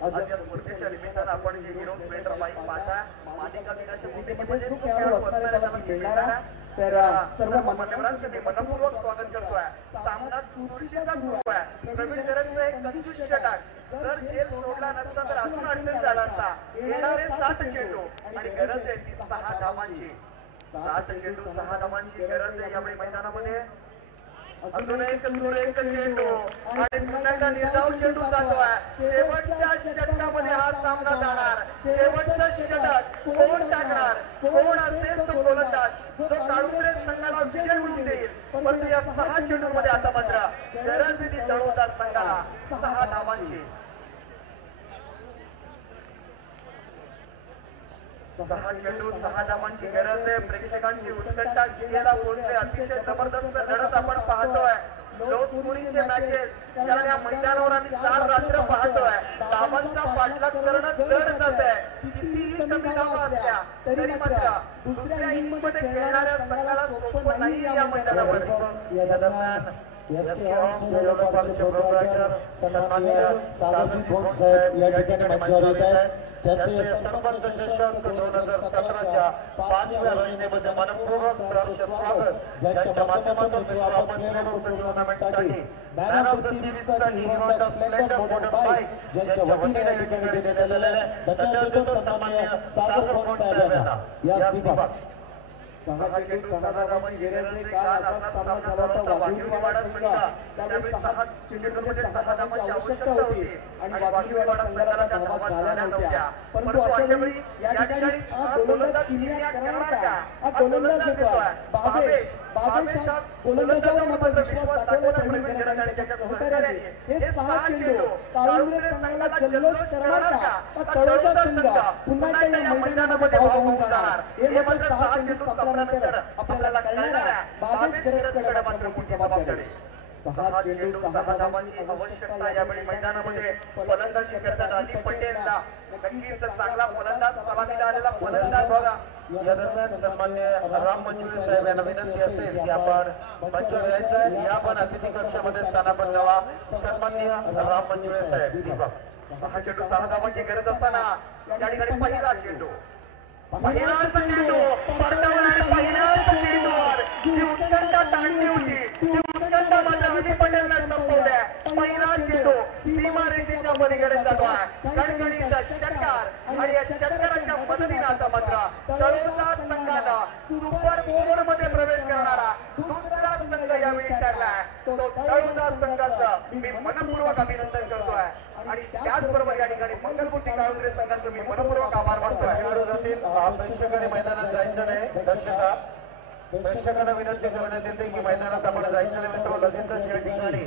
आज या स्पर्धेच्या निमित्तानं आपण हे हिरो स्प्लेंडर बाईक पाहता. मालिका दिनाच्या भूमिकेमध्ये जो खेळाडू असणारा त्याला मिळणार आहे. तर सर्व मान्यवरांचं मी मनपूर्वक स्वागत करतोय. सामना चुरशीचा सुरू आहे. प्रवीण गरजचं एक कंजूस षटक जर झेल सोडला नसता तर अजून अडचण झाला असता. येणारे 7 चेंडू आणि गरज आहे ती 6 धावांची. 7 चेंडू 6 धावांची गरज आहे यावेळी मैदानामध्ये. अजून एक सुरेख चेंडू आणि पुन्हा एकदा निर्धाव चेंडू जातोय. शेवटच्या षटकामध्ये हा सामना जाणार. शेवटचं षटक कोण टाकणार, कोण असेल तो गोलंदाज जो काळुंद्रे संघाला विजय मिळवून देईल. परंतु या 6 चेंडूमध्ये आता मात्र गरज आहे तळोजा संघाला 6 धावांची. 6 चेंडू 6 धावांची गरज आहे. प्रेक्षकांची उत्कंठा शिगेला पोहोचते. अतिशय जबरदस्त लढत आपण पाहतोय. लो स्कोरिंगचे मॅचेस कारण या मैदानावर आम्ही 4 रात्र पाहतोय. धावांचा पाठलाग करणं जड जात आहे. कितीही कमी धावा असल्या तरी मात्र दुसऱ्या इनिंग मध्ये खेळणाऱ्या संघाला सोपं नाही या मैदानावर. या दरम्यान एसके होम्सचे प्रोप्रायटर सन्माननीय सागरजी खोंड साहेब या ठिकाणी मंचावर येत आहेत. त्यांचे सरपंच चषक 2017च्या 5व्या योजनेमध्ये मनपूर्वक सहर्ष स्वागत. ज्यांच्या माध्यमातून आपण प्लेअर ऑफ द टुर्नामेंटसाठी मॅन ऑफ द सिरीजसाठी Hero Honda Splendor motor bike ज्यांच्या वतीने या ठिकाणी देण्यात आलेले आहे. धन्यवाद देतो सन्माननीय सागर खोंड साहेबांना. या दीपक 6 चेंडू 6 धावांची गरज आहे. काल असाच सामना झाला होता वाघिणीवाडा संघ. त्यावेळी 6 चेंडूमध्ये 6 धावांची आवश्यकता होती आणि वाघिणीवाडा संघाला त्या धावा झाल्या नव्हत्या. परंतु अशा वेळी या ठिकाणी हा गोलंदाज किनिया करणार का? हा गोलंदाज येतोय बाबेश हा गोलंदाजावर मात्र विश्वास दाखवला प्रवीण गरड आणि त्याच्या सहकार्याने. हे 6 चेंडू काळुंद्रे संघाला जल्लोष करणार का? हा तळोजा संघ पुन्हा एकदा या मैदानामध्ये धाव घेऊन जाणार. हे मात्र 6 चेंडू संपल्यानंतर आपल्याला कळणार आहे. बाबेश गरडकडे मात्र मोठी जबाबदारी. 6 चेंडू 6 धावांची आवश्यकता यावेळी मैदानामध्ये फलंदाजी करतात अली पटेलला. नक्कीच चांगला फलंदाज, सलामीला आलेला फलंदाज बघा. या दरम्यान सन्माननीय राम मंजुळे साहेब यांना विनंती असेल की आपण मंच यायचं आहे. या पण अतिथी कक्षामध्ये स्थानापन्न व्हा. सन्माननीय राम मंजुळे साहेब दीपक. 6 चेंडू 6 धावांची गरज असताना या ठिकाणी पहिला चेंडू पहिलाच चेंडू परतवला आणि पहिल्याच चेंडूवर जी उत्कंठा ताणली होती ती उत्कंठा मात्र अली पटेलला संपवल्या. पहिला चेंडू सीमारेषेच्या पलीकडे जातोय. कणकणीचा षटकार आणि या षटकाराच्या मदतीने आता मात्र तळोजा संघाला सुपर 4 मध्ये प्रवेश करणारा दुसरा संघ यावेळी ठरलाय. तो तळोजा संघाचं मी मनपूर्वक अभिनंदन करतोय आणि त्याचबरोबर या ठिकाणी मंगलमूर्ती काळुंद्रे संघाचं मी मनपूर्वक आभार मानतोय. खेळाडू जातील. प्रेक्षकांनी मैदानात जायचं नाही. प्रेक्षकांना विनंती करण्यात येते की मैदानात आपण जायचं नाही. मित्र लगेचच या ठिकाणी